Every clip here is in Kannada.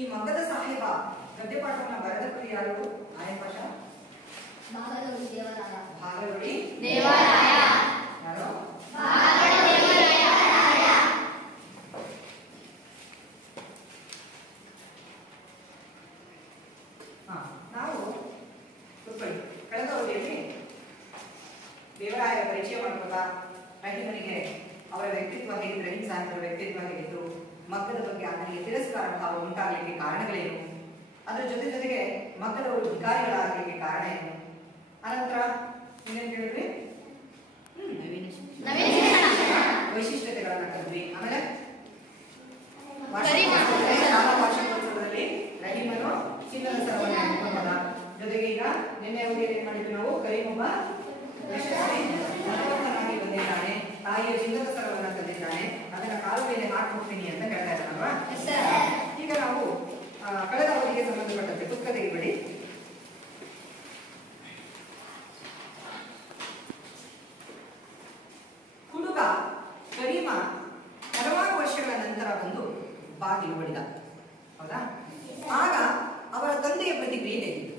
ಈ ಮಗ್ಗದ ಸಾಹೇಬ ಗದ್ಯಪಾಠವನ್ನು ಬರೆದವರು ಯಾರು? ಆಯಾ ಪಾಷಾ, ಭಾಗಲೋಡಿ ದೇವರಾಯ. ಭಾಗಲೋಡಿ ದೇವರಾಯ. ಯಾರು? ಭಾಗಲೋಡಿ ದೇವರಾಯ. ನಾವು ಕಳೆದ ಅವಧಿಯಲ್ಲಿ ದೇವರಾಯರ ಪರಿಚಯ ಮಾಡ್ಕೋತಾ ರಹೀಮನಿಗೆ ಅವರ ವ್ಯಕ್ತಿತ್ವ ಹೇಗಿದ್ದು, ರಹೀಮ್ ಸಾಹೇಬರ ವ್ಯಕ್ತಿತ್ವ ಹೇಗಿತ್ತು, ಮಗ್ಗದ ಬಗ್ಗೆ ಆತನಿಗೆ ತಿರಸ್ಕಾರ ಭಾವ ಉಂಟಾಗಲಿಕ್ಕೆ ಕಾರಣಗಳೇನು, ಅದರ ಜೊತೆಗೆ ಮಗ್ಗದವರು ಧಿಕಾರಿಗಳಾಗಲಿಕ್ಕೆ ಕಾರಣ ಏನು, ಅನಂತರ ಇನ್ನೇನು ಕೇಳಿದ್ವಿ, ವೈಶಿಷ್ಟ್ಯತೆಗಳನ್ನ ಕಲಿದ್ವಿ. ಆಮೇಲೆ ಶಾಲಾ ವಾರ್ಷಿಕೋತ್ಸವದಲ್ಲಿ ರಹೀಮನು ಚಿನ್ನದ ಸರವನ್ನು ಹಿಡ್ಕೊಂಡ. ಜೊತೆಗೆ ಈಗ ನಿನ್ನೆ ಅವಧಿಯಲ್ಲಿ ಏನ್ ಮಾಡಿದ್ವಿ ನಾವು, ಕರೀಮೊಬ್ಬ ಯಶಸ್ವಿ ಧನವಂತನಾಗಿ ಬಂದಿದ್ದಾನೆ, ತಾಯಿಯ ಚಿನ್ನದ ಸರವನ್ನ ತಂದಿದ್ದಾನೆ, ಅದನ್ನ ಕಾಲು ಮೇಲೆ ಹಾಕ್ಬಿಡ್ತೀನಿ ಅಂತ ಹೇಳ್ತಾ ಇದ್ದಾರಲ್ವಾ. ಈಗ ನಾವು ಕಳೆದ ಅವಧಿಗೆ ಸಂಬಂಧಪಟ್ಟಂತೆ ಪುಸ್ತಕ ತೆಗಿಬೇಡಿ. ಹುಡುಗ ಕರೀಮ ಹಲವಾರು ವರ್ಷಗಳ ನಂತರ ಬಂದು ಬಾಗಿಲು ಹೊಡೆದ, ಹೌದಾ? ಆಗ ಅವರ ತಂದೆಯ ಪ್ರತಿಕ್ರಿಯೆ ಹೇಗಿತ್ತು?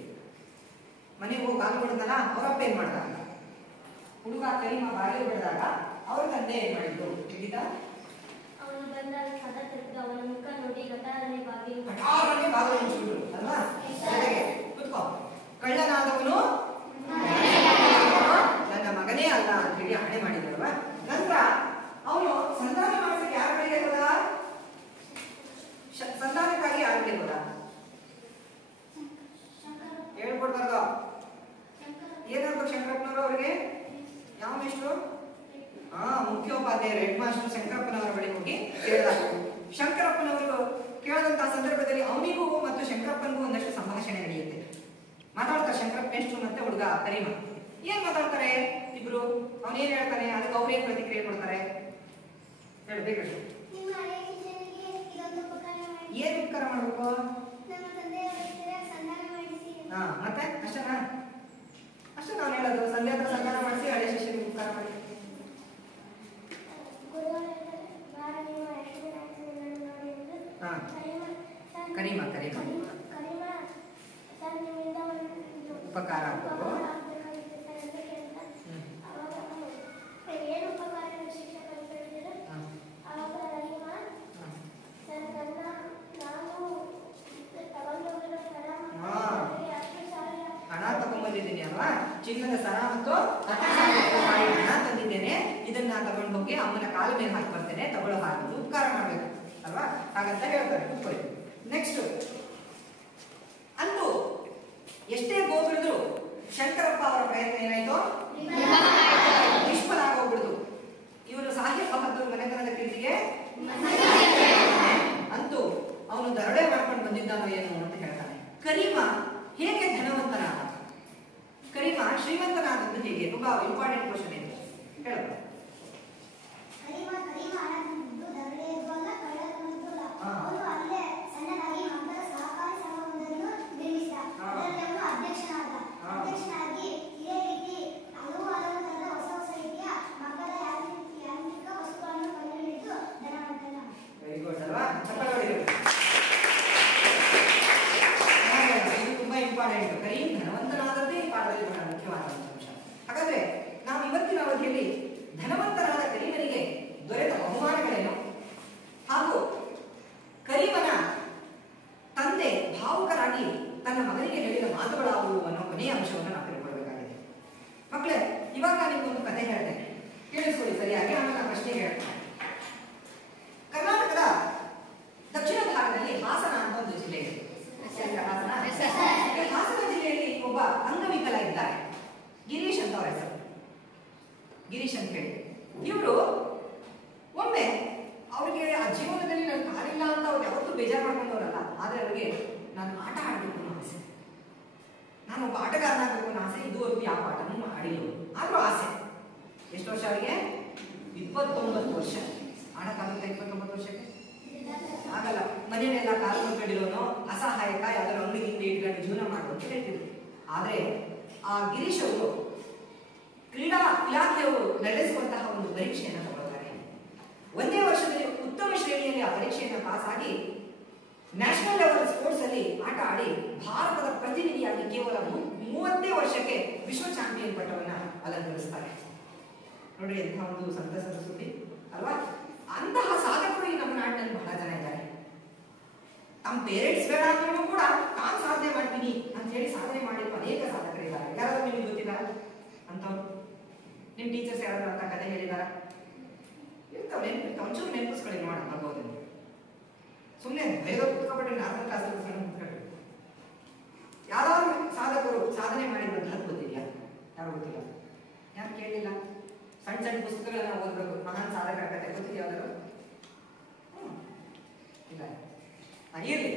ಮನೆಗೆ ಹೋಗಿ ಬಾಗಿಲು ಹೊಡೆದಲ್ಲ, ಅವರಪ್ಪ ಏನ್ ಮಾಡ್ದ? ಹುಡುಗ ಕರೀಮ ಬಾಗಿಲು ಹೊಡೆದಾಗ ಅವ್ರ ತಂದೆ ಏನ್ ಮಾಡಿದ್ರು? ಹೇಳಿದ ಅವನು ಬಂದಾಗ ಸದಾ ತೆಗೆದು ಅವನ ಮುಖ ನೋಡಿ ಗಟಾರನೆ ಬಾಗಿಲು ಮುಚ್ಚಿಬಿಟ್ರು ಅಲ್ವಾ? ಜೊತೆಗೆ ಕುತ್ಕೋ, ಕಳ್ಳನಾದವನು ನನ್ನ ಮಗನೇ ಅಲ್ಲ ಅಂತ ಹೇಳಿ ಹಣೆ ಮಾಡಿದ್ರಲ್ವಾ. ನಂತರ ಅವನು ಸಂಧಾನ ಮಾಡಿಸಕ್ಕೆ ಯಾರ ಕಡೆಗೆ ಹೋದ? ಸಂಧಾನಕ್ಕಾಗಿ ಯಾರ ಕಡೆಗೆ ಹೋದ? ಹೇಳ್ಕೊಡ್ಬಾರ್ದು. ಏನಾದ್ರು ಶಂಕರಪ್ಪನವರು ಅವರಿಗೆ ಯಾವ ಮೇಷ್ಟ್ರು? ಮುಖ್ಯೋಪಾಧ್ಯಾಯರು, ಹೆಡ್ ಮಾಸ್ಟರ್ ಶಂಕರಪ್ಪನವರ ಬಳಿ ಹೋಗಿ ಕೇಳಿದಾಗ ಶಂಕರಪ್ಪನವರು ಕೇಳದಂತಹ ಸಂದರ್ಭದಲ್ಲಿ ಅವನಿಗೂ ಮತ್ತು ಶಂಕರಪ್ಪನಿಗೂ ಒಂದಷ್ಟು ಸಂಭಾಷಣೆ ನಡೆಯುತ್ತೆ. ಮಾತಾಡ್ತಾರೆ ಶಂಕರಪ್ಪ ಮೇಷ್ಟ್ರು ಮತ್ತೆ ಹುಡುಗ ಕರೀಮ. ಏನ್ ಮಾತಾಡ್ತಾರೆ ಇಬ್ರು? ಅವನೇನ್ ಹೇಳ್ತಾನೆ, ಅದಕ್ಕೆ ಅವ್ರೇನ್ ಪ್ರತಿಕ್ರಿಯೆ ಕೊಡ್ತಾರೆ ಹೇಳ್ಬೇಕು. ಏನ್ ಉಪಕಾರ ಮಾಡ್ಬೇಕು? ಮತ್ತೆ ಅಷ್ಟೇನಾ? ಅಷ್ಟೇ ನಾನು ಹೇಳೋದು. ಸಂಧ್ಯಾ ಹತ್ರ ಸಂಧಾನ ಮಾಡಿಸಿ ಹಳೆ ಶಿಷ್ಯನಿಗೆ ಉಪಕಾರ ಮಾಡಿ. ಕರೀಮ ಉಪಕಾರ ಆಗ್ಬೇಕು. ಹಣ ತಗೊಂಡ್ಬಂದಿದ್ದೀನಿ ಅಲ್ವಾ, ಚಿನ್ನದ ಸರ ಮತ್ತು 10,000 ರೂಪಾಯಿ ಹಣ ತಂದಿದ್ದೇನೆ, ಇದನ್ನ ತಗೊಂಡು ಹೋಗಿ ಅಮ್ಮನ ಕಾಲ ಮೇಲೆ ಹಾಕಿ ಬರ್ತೇನೆ, ತಗೊಳ್ಳೋ ಹಾಕಿ ಉಪಕಾರ ಮಾಡ್ಬೇಕು ಅಲ್ವಾ, ಹಾಗಂತ ಹೇಳ್ತಾರೆ. ಕೂತ್ಕೊಳ್ಳಿ. ನೆಕ್ಸ್ಟ್, ಅಂತೂ ಎಷ್ಟೇ ಗೋಬಿಡಿದ್ರು ಶಂಕರಪ್ಪ ಅವರ ಪ್ರಯತ್ನ ಏನಾಯ್ತು? ನಿಷ್ಫಲ ಆಗೋಗ್ಬಿಡುದು. ಇವರು ಸಾಹಿಬ್ ಬಹದ್ದೂರ್ ಮನೆತನದ ಕೀರ್ತಿಗೆ ಅಂತೂ ಅವನು ದರೋಡೆ ಮಾಡ್ಕೊಂಡು ಬಂದಿದ್ದಾನೋ ಏನು ಅಂತ ಹೇಳ್ತಾನೆ. ಕರೀಮ ಹೇಗೆ ಧನವಂತನಾದ? ಕರೀಮ ಶ್ರೀಮಂತನಾದದ್ದು ಹೇಗೆ? ತುಂಬಾ ಇಂಪಾರ್ಟೆಂಟ್ ಕ್ವಶನ್ ಇದೆ, ಹೇಳಬಹುದು. ವೆರಿ ಗುಡ್ ಅಲ್ವಾ? ಇದು ತುಂಬಾ ಇಂಪಾರ್ಟೆಂಟ್. ಕರೀಂ ಧನವಂತನಾದದ್ದೇ ಈ ಪಾಠದಲ್ಲಿ ಬಹಳ ಮುಖ್ಯವಾದ ಅಂಶ. ಹಾಗಾದ್ರೆ ನಾವು ಇವತ್ತಿನ ಅವಧಿಯಲ್ಲಿ ಧನವಂತನಾದ ಕರೀಮನಿಗೆ ದೊರೆತ ಬಹುಮಾನಗಳೇನು ಹಾಗೂ ಕರೀಮನ ತಂದೆ ಭಾವುಕರಾಗಿ ತನ್ನ ಮಗನಿಗೆ ಹೇಳಿದ ಮಾತುಗಳಾವುವು ಅನ್ನೋ ಕೊನೆಯ ಅಂಶವನ್ನು ನಾವು ತಿಳ್ಕೊಳ್ಬೇಕಾಗಿದೆ. ಮಕ್ಕಳೇ, ಇವಾಗ ನಿಮ್ಗೊಂದು ಕಥೆ ಹೇಳ್ತೇನೆ, ಕೇಳಿಸ್ಕೊಳ್ಳಿ ಸರಿಯಾಗಿ, ಆಮೇಲೆ ನಾನು ಪ್ರಶ್ನೆ ಹೇಳ್ತೇನೆ. ಕರ್ನಾಟಕದ ದಕ್ಷಿಣ ಭಾಗದಲ್ಲಿ ಹಾಸನ ಅಂತ ಒಂದು ಜಿಲ್ಲೆ ಇದೆ. ಹಾಸನ ಜಿಲ್ಲೆಯಲ್ಲಿ ಒಬ್ಬ ಅಂಗವಿಕಲ ಇದ್ದಾರೆ, ಗಿರೀಶ್ ಅಂತ ಅವರ ಹೆಸರು. ಗಿರೀಶ್ ಅಂತ ಹೇಳಿ ಇವರು ಒಮ್ಮೆ ಅವ್ರಿಗೆ ಆ ಜೀವನದಲ್ಲಿ ನನ್ನ ಕಾಲಿಲ್ಲ ಅಂತ ಅವ್ರು ಯಾವತ್ತೂ ಬೇಜಾರು ಮಾಡ್ಕೊಂಡವರಲ್ಲ, ಆದ್ರೆ ಅವ್ರಿಗೆ ನಾನು ಆಟ ಆಡಬೇಕು ಅನ್ನೋ ಆಸೆ, ನಾನು ಒಬ್ಬ ಆಟಗಾರನಾಗಬೇಕು ಅನ್ನೋ ಆಸೆ. ಇದುವರೆಗೂ ಯಾವ ಆಟನೂ ಆಡಿಲ್ಲ, ಆದ್ರೂ ಆಸೆ. ಎಷ್ಟು ವರ್ಷ ಅವರಿಗೆ? 29 ವರ್ಷ. ಆಡಕ್ಕಾಗುತ್ತೆ 29 ವರ್ಷಕ್ಕೆ? ಆಗಲ್ಲ. ಮನೆಯಲ್ಲೆಲ್ಲ ಕಾಲು ಕಡಿರೋನು, ಅಸಹಾಯಕ, ಯಾವ್ದಾದ್ರು ಅಂಗಡಿಯಿಂದ ಇಟ್ಕೊಂಡು ಜೀವನ ಮಾಡು ಅಂತ ಹೇಳ್ತಿದ್ರು. ಆದ್ರೆ ಆ ಗಿರೀಶ್ ಅವರು ಕ್ರೀಡಾ ಇಲಾಖೆಯವರು ನಡೆಸುವಂತಹ ಒಂದು ಪರೀಕ್ಷೆಯನ್ನು ತಗೊಳ್ತಾರೆ. ಒಂದೇ ವರ್ಷದಲ್ಲಿ ಉತ್ತಮ ಶ್ರೇಣಿಯಲ್ಲಿ ಆ ಪರೀಕ್ಷೆಯನ್ನು ಪಾಸ್ ಆಗಿ ನ್ಯಾಷನಲ್ ಲೆವೆಲ್ ಸ್ಪೋರ್ಟ್ಸ್ ಅಲ್ಲಿ ಆಟ ಆಡಿ ಭಾರತದ ಪ್ರತಿನಿಧಿಯಾಗಿ ಕೇವಲ 30 ವರ್ಷಕ್ಕೆ ವಿಶ್ವ ಚಾಂಪಿಯನ್ ಪಟ್ಟವನ್ನ ಅಲಂಕರಿಸ್ತಾರೆ. ನೋಡಿ ಎಂಥ ಒಂದು ಸಂತಸದ ಸುದ್ದಿ ಅಲ್ವಾ. ಅಂತಹ ಸಾಧಕರು ಈ ನಮ್ಮ ನಾಡಿನಲ್ಲಿ ಬಹಳ ಜನ ಇದ್ದಾರೆ. ತಮ್ಮ ಪೇರೆಂಟ್ಸ್ ಬೇಡ ಅಂದ್ರೂ ಕೂಡ ನಾನು ಸಾಧನೆ ಮಾಡ್ತೀನಿ ಅಂತ ಹೇಳಿ ಸಾಧನೆ ಮಾಡಿರುವ ಅನೇಕ ಸಾಧಕರಿದ್ದಾರೆ. ಯಾರಾದ್ರೂ ನಿಮಗೆ ಗೊತ್ತಿದ್ದಾರೆ ಅಂತವ್ರು? ನಿಮ್ ಟೀಚರ್ಸ್ ಯಾರಾದ್ರೂ ಅಂತ ಕಥೆ ಹೇಳಿದಾರ? ಇರ್ತಾವೆ, ಒಂಚೂರು ನೆನಪಿಸ್ಕೊಳ್ಳಿ ನೋಡೋಣ ಬರ್ಬೋದು. ಸುಮ್ಮನೆ ಬೇಗ ಕುತ್ಕೊಬಿಟ್ಟು 4ನೇ ಕ್ಲಾಸ್ ಕುತ್ಕೊಳ್ಳಿ. ಯಾರಾದ್ರೂ ಸಾಧಕರು ಸಾಧನೆ ಮಾಡಿರೋದು ಗೊತ್ತಿದೆಯಾ? ಯಾರು ಗೊತ್ತಿಲ್ಲ? ಯಾರು ಕೇಳಿಲ್ಲ? ಸಣ್ಣ ಸಣ್ಣ ಪುಸ್ತಕಗಳನ್ನ ಓದಬೇಕು. ಮಹಾನ್ ಸಾಧಕರ ಕಥೆ ಗೊತ್ತಿದೆಯಾ ಯಾವ್ದಾದ್ರು? ಇಲ್ಲ. ಇರ್ಲಿ.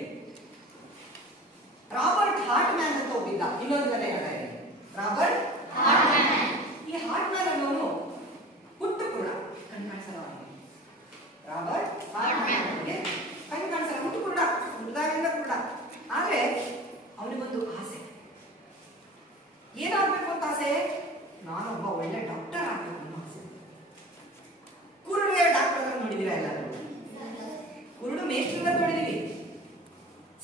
ರಾಬರ್ಟ್ ಹಾರ್ಟ್ಮ್ಯಾನ್ ಅಂತ ಒಬ್ಬಿದ್ದ. ಇನ್ನೊಂದು ಕಥೆ ಹೇಳ್ತಾ ಇದ್ದೀನಿ. ರಾಬರ್ಟ್ ಹಾರ್ಟ್ಮ್ಯಾನ್. ಈ ಹಾರ್ಟ್ಮ್ಯಾನ್ ಅನ್ನೋನು ಪುಟ್ಟ ಕೂಡ ಕಣ್ಣು ಕಾಣಿಸಲ್ಲ. ರಾಬರ್ಟ್ ಹಾರ್ಟ್ಮ್ಯಾನ್ ಕಣ್ಣು ಕಾಣಿಸಲ್ಲ, ಪುಟ್ಟ ಕೂಡ, ಹುಡುಗಾಗಿಂದ ಕೂಡ. ಆದ್ರೆ ಅವನಿಗೊಂದು ಆಸೆ. ಏನಾಗ್ಬೇಕು ಅಂತ ಆಸೆ? ನಾನೊಬ್ಬ ಒಳ್ಳೆ ಡಾಕ್ಟರ್ ಆಗ್ಬೇಕು ಅನ್ನೋ ಆಸೆ. ಕುರುಡುವೆ ಡಾಕ್ಟರ್ ನೋಡಿದೀರಾ ಎಲ್ಲರೂ? ಕುರುಡು ಮೇಷ್ಟ್ರನ್ನ ನೋಡಿದೀವಿ,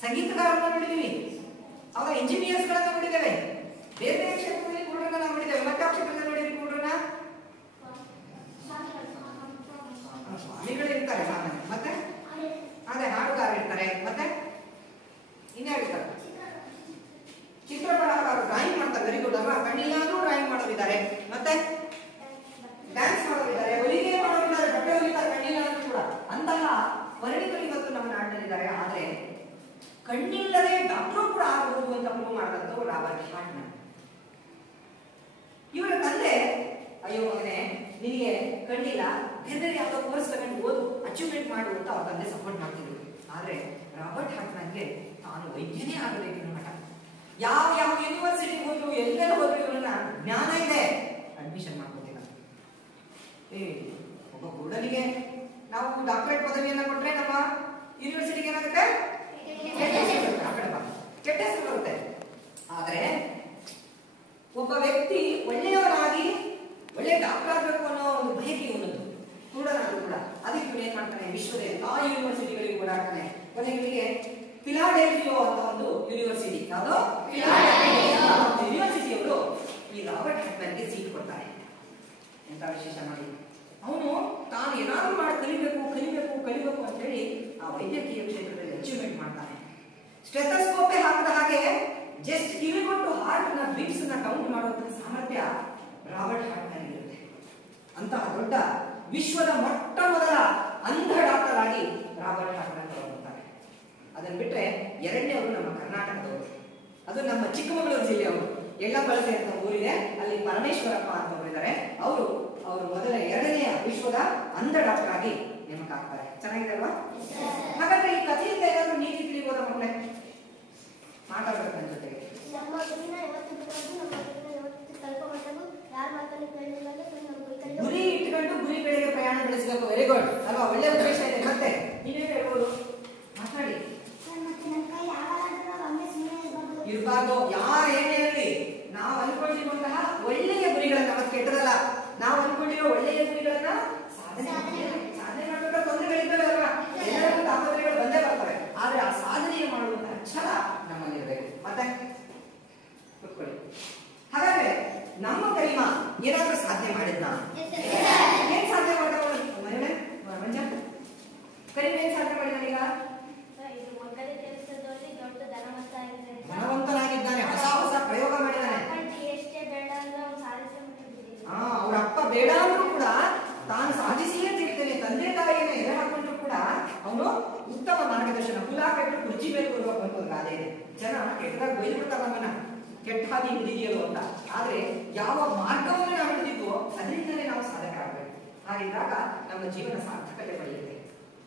ಸಂಗೀತಗಾರರನ್ನ ನೋಡಿದೀವಿ, ಅವರ ಇಂಜಿನಿಯರ್ಸ್ ಗಳನ್ನ ನೋಡಿದ್ದೇವೆ, ಬೇರೆ ಬೇರೆ ಕ್ಷೇತ್ರದಲ್ಲಿ ಕುರುಡರನ್ನ ನೋಡಿದ್ದೇವೆ. ಮತ್ತೆ ಯಾವ ಕ್ಷೇತ್ರದಲ್ಲಿ ನೋಡಿದ್ವಿ ಕುರುಡರನ್ನ? ಸ್ವಾಮಿಗಳು ಇರ್ತಾರೆ ಸಾಮಾನ್ಯ. ಮತ್ತೆ ಅದೇ ಹಾಡುಗಾರ ಇರ್ತಾರೆ. ಮತ್ತೆ ಇನ್ಯಾರು ಇರ್ತಾರೆ? ಚಿತ್ರಕಲಾಕಾರರು ಡ್ರಾಯಿಂಗ್ ಮಾಡ್ತಾರೆ. ವೆರಿ ಗುಡ್ ಅಲ್ವಾ? ಕಣ್ಣಿಲ್ಲ ಅಂದ್ರೂ ಡ್ರಾಯಿಂಗ್ ಮಾಡೋರಿದ್ದಾರೆ. ಮತ್ತೆ ಡ್ಯಾನ್ಸ್ ಮಾಡೋರಿದ್ದಾರೆ, ಹೊಲಿಗೆ ಮಾಡೋರಿದ್ದಾರೆ, ಬಟ್ಟೆ ಹೊಲಿತಾರೆ ಕಣ್ಣಿಲ್ಲ ಅಂದ್ರೂ ಕೂಡ. ಅಂತಹ ವರ್ಣಿಕರು ಇವತ್ತು ನಮ್ಮ ನಾಡಿನಲ್ಲಿದ್ದಾರೆ. ಆದ್ರೆ ಕಣ್ಣಿಲ್ಲದೆ ಡಾಕ್ಟರ್ ಕೂಡ ಆಗಬಹುದು ಅಂತ ಪ್ರೂವ್ ಮಾಡಿದಂಥವ್ರು ರಾಬರ್ಟ್ ಹಾರ್ಟ್ಮ್ಯಾನ್. ಇವರ ತಂದೆ, ಅಯ್ಯೋ ಮಗನೇ ನಿನಗೆ ಕಣ್ಣಿಲ್ಲ, ಬೇರೆ ಬೇರೆ ಯಾವುದೋ ಕೋರ್ಸ್ ತಗೊಂಡು ಓದು, ಅಚೀವ್ಮೆಂಟ್ ಮಾಡು ಅಂತ ಅವ್ರ ತಂದೆ ಸಪೋರ್ಟ್ ಮಾಡ್ತಿದ್ರು. ಆದ್ರೆ ರಾಬರ್ಟ್ ಹಾರ್ಟ್ಮ್ಯಾನ್ಗೆ ತಾನು ವೈದ್ಯನೇ ಆಗಬೇಕೆನ್ನೋ ಮಠ. ಯಾವ ಯಾವ ಯೂನಿವರ್ಸಿಟಿ ಹೋದ್ರು, ಎಲ್ಲೆಲ್ಲ ಹೋದ್ರು ಇವರನ್ನ ಜ್ಞಾನ ಇದೆ, ಅಡ್ಮಿಷನ್ ಮಾಡ್ಕೋತಿಲ್ಲ. ಒಬ್ಬ ಕುರುಡನಿಗೆ ನಾವು ಡಾಕ್ಟರೇಟ್ ಪದವಿಯನ್ನ ಕೊಟ್ರೆ ನಮ್ಮ ಯೂನಿವರ್ಸಿಟಿಗೆ ಏನಾಗುತ್ತೆ? ಕೆಟ್ಟ ಹೆಸರು ಬರುತ್ತೆ. ಆದ್ರೆ ಒಬ್ಬ ವ್ಯಕ್ತಿ ಒಳ್ಳೆಯವರಾಗಿ ಒಳ್ಳೆ ಡಾಕ್ಟರ್ ಆಗಬೇಕು ಅನ್ನೋ ಒಂದು ಬಯಕೆ ಇವನದ್ದು, ಕುರುಡನಾದ್ರು ಕೂಡ. ಅದಕ್ಕೆ ಇವನು ಏನ್ ಮಾಡ್ತಾನೆ? ವಿಶ್ವದ ಎಲ್ಲಾ ಯೂನಿವರ್ಸಿಟಿಗಳಿಗೆ ಓಡಾಡ್ತಾನೆ. ಕೊನೆಗೆ ಇವನಿಗೆ ಫಿಲಾಡೆಲ್ಫಿಯಾ ಅಂತ ಒಂದು ಯೂನಿವರ್ಸಿಟಿ, ಯಾವುದು ಯೂನಿವರ್ಸಿಟಿಯವರು ಈ ರಾಬರ್ಟ್ ಹಾರ್ಟ್ಮ್ಯಾನ್ಗೆ ಸೀಟ್ ಕೊಡ್ತಾರೆ. ಎಂತ ವಿಶೇಷ ನೋಡಿ. ಅವನು ತಾನು ಏನಾದ್ರೂ ಮಾಡಿ ಕಲಿಬೇಕು ಅಂತ ಹೇಳಿ ಆ ವೈದ್ಯಕೀಯ ಕ್ಷೇತ್ರದಲ್ಲಿ ಅಚೀವ್ಮೆಂಟ್ ಮಾಡ್ತಾನೆ. ಸ್ಟೆಥೋಸ್ಕೋಪೇ ಹಾಕಿದ ಹಾಗೆ ಜಸ್ಟ್ ಕಿವಿಗೊಟ್ಟು ಹಾರ್ಟ್ ನ ಬೀಟ್ಸ್ ನ ಕೌಂಟ್ ಮಾಡುವಂತಹ ಸಾಮರ್ಥ್ಯ ರಾಬರ್ಟ್ ಹಾರ್ಟ್ಮ್ಯಾನ್ ಇರುತ್ತೆ. ಅಂತಹ ದೊಡ್ಡ ವಿಶ್ವದ ಮೊಟ್ಟ ಮೊದಲ ಅಂಧ ಡಾಕ್ಟರ್ ಆಗಿ ರಾಬರ್ಟ್ ಹಾರ್ಟ್ಮ್ಯಾನ್ ಬರ್ತಾರೆ. ಅದನ್ನ ಬಿಟ್ರೆ ಎರಡನೇವರು ನಮ್ಮ ಕರ್ನಾಟಕದವರು. ಅದು ನಮ್ಮ ಚಿಕ್ಕಮಗಳೂರು ಜಿಲ್ಲೆಯವರು. ಎಳ್ಳಂಬಳಸೆ ಅಂತ ಊರಿದೆ, ಅಲ್ಲಿ ಪರಮೇಶ್ವರಪ್ಪ ಅಂತ ಇದ್ದಾರೆ. ಅವರು ಮೊದಲ ಎರಡನೆಯ ವಿಶ್ವದ ಅಂಧ ಡಾಕ್ಟರ್ ಆಗಿ ನೇಮಕ ಆಗ್ತಾರೆ. ಚೆನ್ನಾಗಿದೆ ಅಲ್ವಾ? ಹಾಗಾದ್ರೆ ಈ ಕಥೆಯಿಂದ ಏನಾದ್ರು ನೀತಿ ತಿಳಿಬೋದ ಮಕ್ಕಳೇ? ಮಾತಾಡ್ಬೇಕು ನನ್ನ ಜೊತೆಗೆ. ಗುರಿ ಇಟ್ಕೊಂಡು ಗುರಿ ಕಡೆಗೆ ಪ್ರಯಾಣ ಬೆಳೆಸಬೇಕು. ವೆರಿ ಗುಡ್ ಅಲ್ವಾ? ಒಳ್ಳೆ ಉದ್ದೇಶ ಇದೆ. ಮತ್ತೆ ನೀವೇ ಹೇಳ್ಬೋದು, ಮಾತಾಡಿ. ಇರಬಾರ್ದು. ಯಾರು ಏನೇ ಇರಲಿ, ನಾವು ಅನ್ಕೊಂಡಿರುವಂತಹ ಒಳ್ಳೆಯ ಗುರಿಗಳನ್ನ, ಮತ್ತೆ ಕೆಟ್ಟದಲ್ಲ, ನಾವು ಅನ್ಕೊಂಡಿರೋ ಒಳ್ಳೆಯ ಗುರಿಗಳನ್ನ ಸಾಧನೆ ಮಾಡಬೇಕಾದ ತೊಂದರೆಗಳಿದ್ದಾವೆ ಅಲ್ವಾ? ಎಲ್ಲರಿಗೂ ತಾಪತ್ರಯಗಳು ಬಂದೇ ಬರ್ತವೆ. ಆದ್ರೆ ಆ ಸಾಧನೆ ಮಾಡುವಂತಹ ಛಲ ನಮ್ಮಲ್ಲಿ ಇರಬೇಕು. ಮತ್ತೆ ಕೂತ್ಕೊಳ್ಳಿ. ಹಾಗಾದ್ರೆ ನಮ್ಮ ಕರಿಮಾ ಏನಾದ್ರೂ ಸಾಧನೆ ಮಾಡಿದ್ನ? ಏನ್ ಸಾಧನೆ ಮಾಡ್ತಾವ ಮಂಜ? ಕರಿಮಾ ಏನ್ ಸಾಧನೆ ಮಾಡಿದಾನ? ಈಗ ಧನವಂತನಾಗಿದ್ದಾನೆ, ಹೊಸ ಪ್ರಯೋಗ ಮಾಡಿದ್ದಾನೆ. ಅವ್ರ ಅಪ್ಪ ಬೇಡ ಅಂದ್ರೂ ಕೂಡ ತಾನು ಸಾಧಿಸಿಯೇ ತಿಳ್ತೇನೆ, ತಂದೆ ತಾಯಿಯನ್ನು ಎದೆ ಹಾಕೊಂಡ್ರು ಕೂಡ ಅವನು ಉತ್ತಮ ಮಾರ್ಗದರ್ಶನ. ಕುಲ ಕೆಟ್ಟು ಕುರ್ಚಿ ಮೇಲೆ ಕೊಡ್ಬೇಕು ಅಂತ ಒಂದು ಗಾದೆ ಇದೆ. ಜನ ಕೆಟ್ಟದಾಗ ಬೈದು ಬಿಡ್ತಾರೆ ನಮ್ಮನ್ನ, ಕೆಟ್ಟ ಹಾದಿ ಹಿಡಿದಿದೆಯಲ್ಲ ಅಂತ. ಆದ್ರೆ ಯಾವ ಮಾರ್ಗವನ್ನು ನಾವು ಹಿಡಿದಿದ್ವೋ ಅದರಿಂದಲೇ ನಾವು ಸಾಧಕರಾಗಬೇಕು. ಹಾಗಿದ್ದಾಗ ನಮ್ಮ ಜೀವನ ಸಾರ್ಥಕತೆ ಪಡೆಯುತ್ತೆ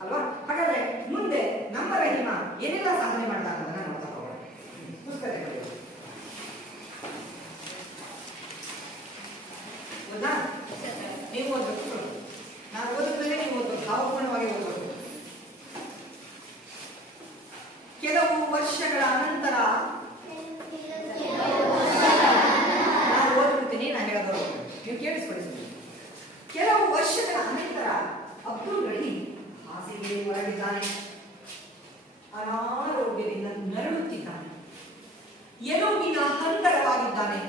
ಅಲ್ವಾ? ಹಾಗಾದ್ರೆ ಮುಂದೆ ನಮ್ಮ ರಹಿಮಾ ಏನೆಲ್ಲ ಸಾಧನೆ ಮಾಡ್ತಾರೆ ಅನ್ನೋದನ್ನ ನೋಡ್ತಾ ಹೋಗೋಣ. ಪುಸ್ತಕಗಳು ಗೊತ್ತಾ? ನೀವು ಓದಬೇಕು, ನಾನು ಓದಿದ್ಮೇಲೆ ನೀವು ಓದಬೇಕು, ಭಾವಪೂರ್ಣವಾಗಿ ಓದಬೇಕು. ಕೆಲವು ವರ್ಷಗಳ ಅನಂತರ ನಾನು ಓದ್ಬಿಡ್ತೀನಿ, ನಾನು ಹೇಳೋದು ನೀವು ಕೇಳಿಸ್ಕೊಡಿ. ಕೆಲವು ವರ್ಷಗಳ ಅನಂತರ ಅಬ್ದುಲ್ ರಹೀಂ ಹಾಸಿಗೆ ಹೊರಗಿದ್ದಾನೆ. ಆರಾಮ ಎಲುಬಿನ ಹಂತರವಾಗಿದ್ದಾನೆ.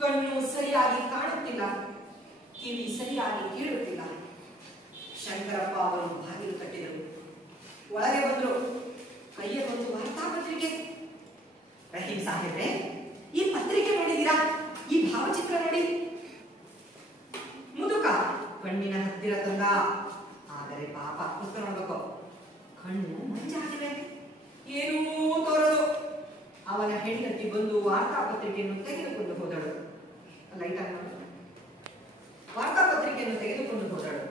ಕಣ್ಣು ಸರಿಯಾಗಿ ಕಾಣುತ್ತಿಲ್ಲ, ಕಿವಿ ಸರಿಯಾಗಿ ಕೇಳುತ್ತಿಲ್ಲ. ಶಂಕರಪ್ಪ ಅವರು ಬಾಗಿಲು ತಟ್ಟಿದರು. ಒಳಗೆ ಬಂದರು. ಕೈಯಲ್ಲೊಂದು ವಾರ್ತಾಪತ್ರಿಕೆ. ರಹೀಂ ಸಾಹೇಬ್ರೆ, ಈ ಪತ್ರಿಕೆ ನೋಡಿದಿರಾ? ಈ ಭಾವಚಿತ್ರ ನೋಡಿ. ಮುದುಕ ಕಣ್ಣಿನ ಹತ್ತಿರ ತಂದ. ಆದರೆ ಪಾಪ ಪುಸ್ತಕ ನೋಡ್ಬೇಕು, ಕಣ್ಣು ಮಂಜಾಗಿವೆ, ಏನೂ ತೋರದು. ಅವನ ಹೆಂಡತಿ ಬಂದು ವಾರ್ತಾಪತ್ರಿಕೆಯನ್ನು ತೆಗೆದುಕೊಂಡು ಹೋದಳು. ಲೈಟ್ ಆನ್ ಮಾಡು. ವಾರ್ತಾಪತ್ರಿಕೆಯನ್ನು ತೆಗೆದುಕೊಂಡು ಹೋದಳು.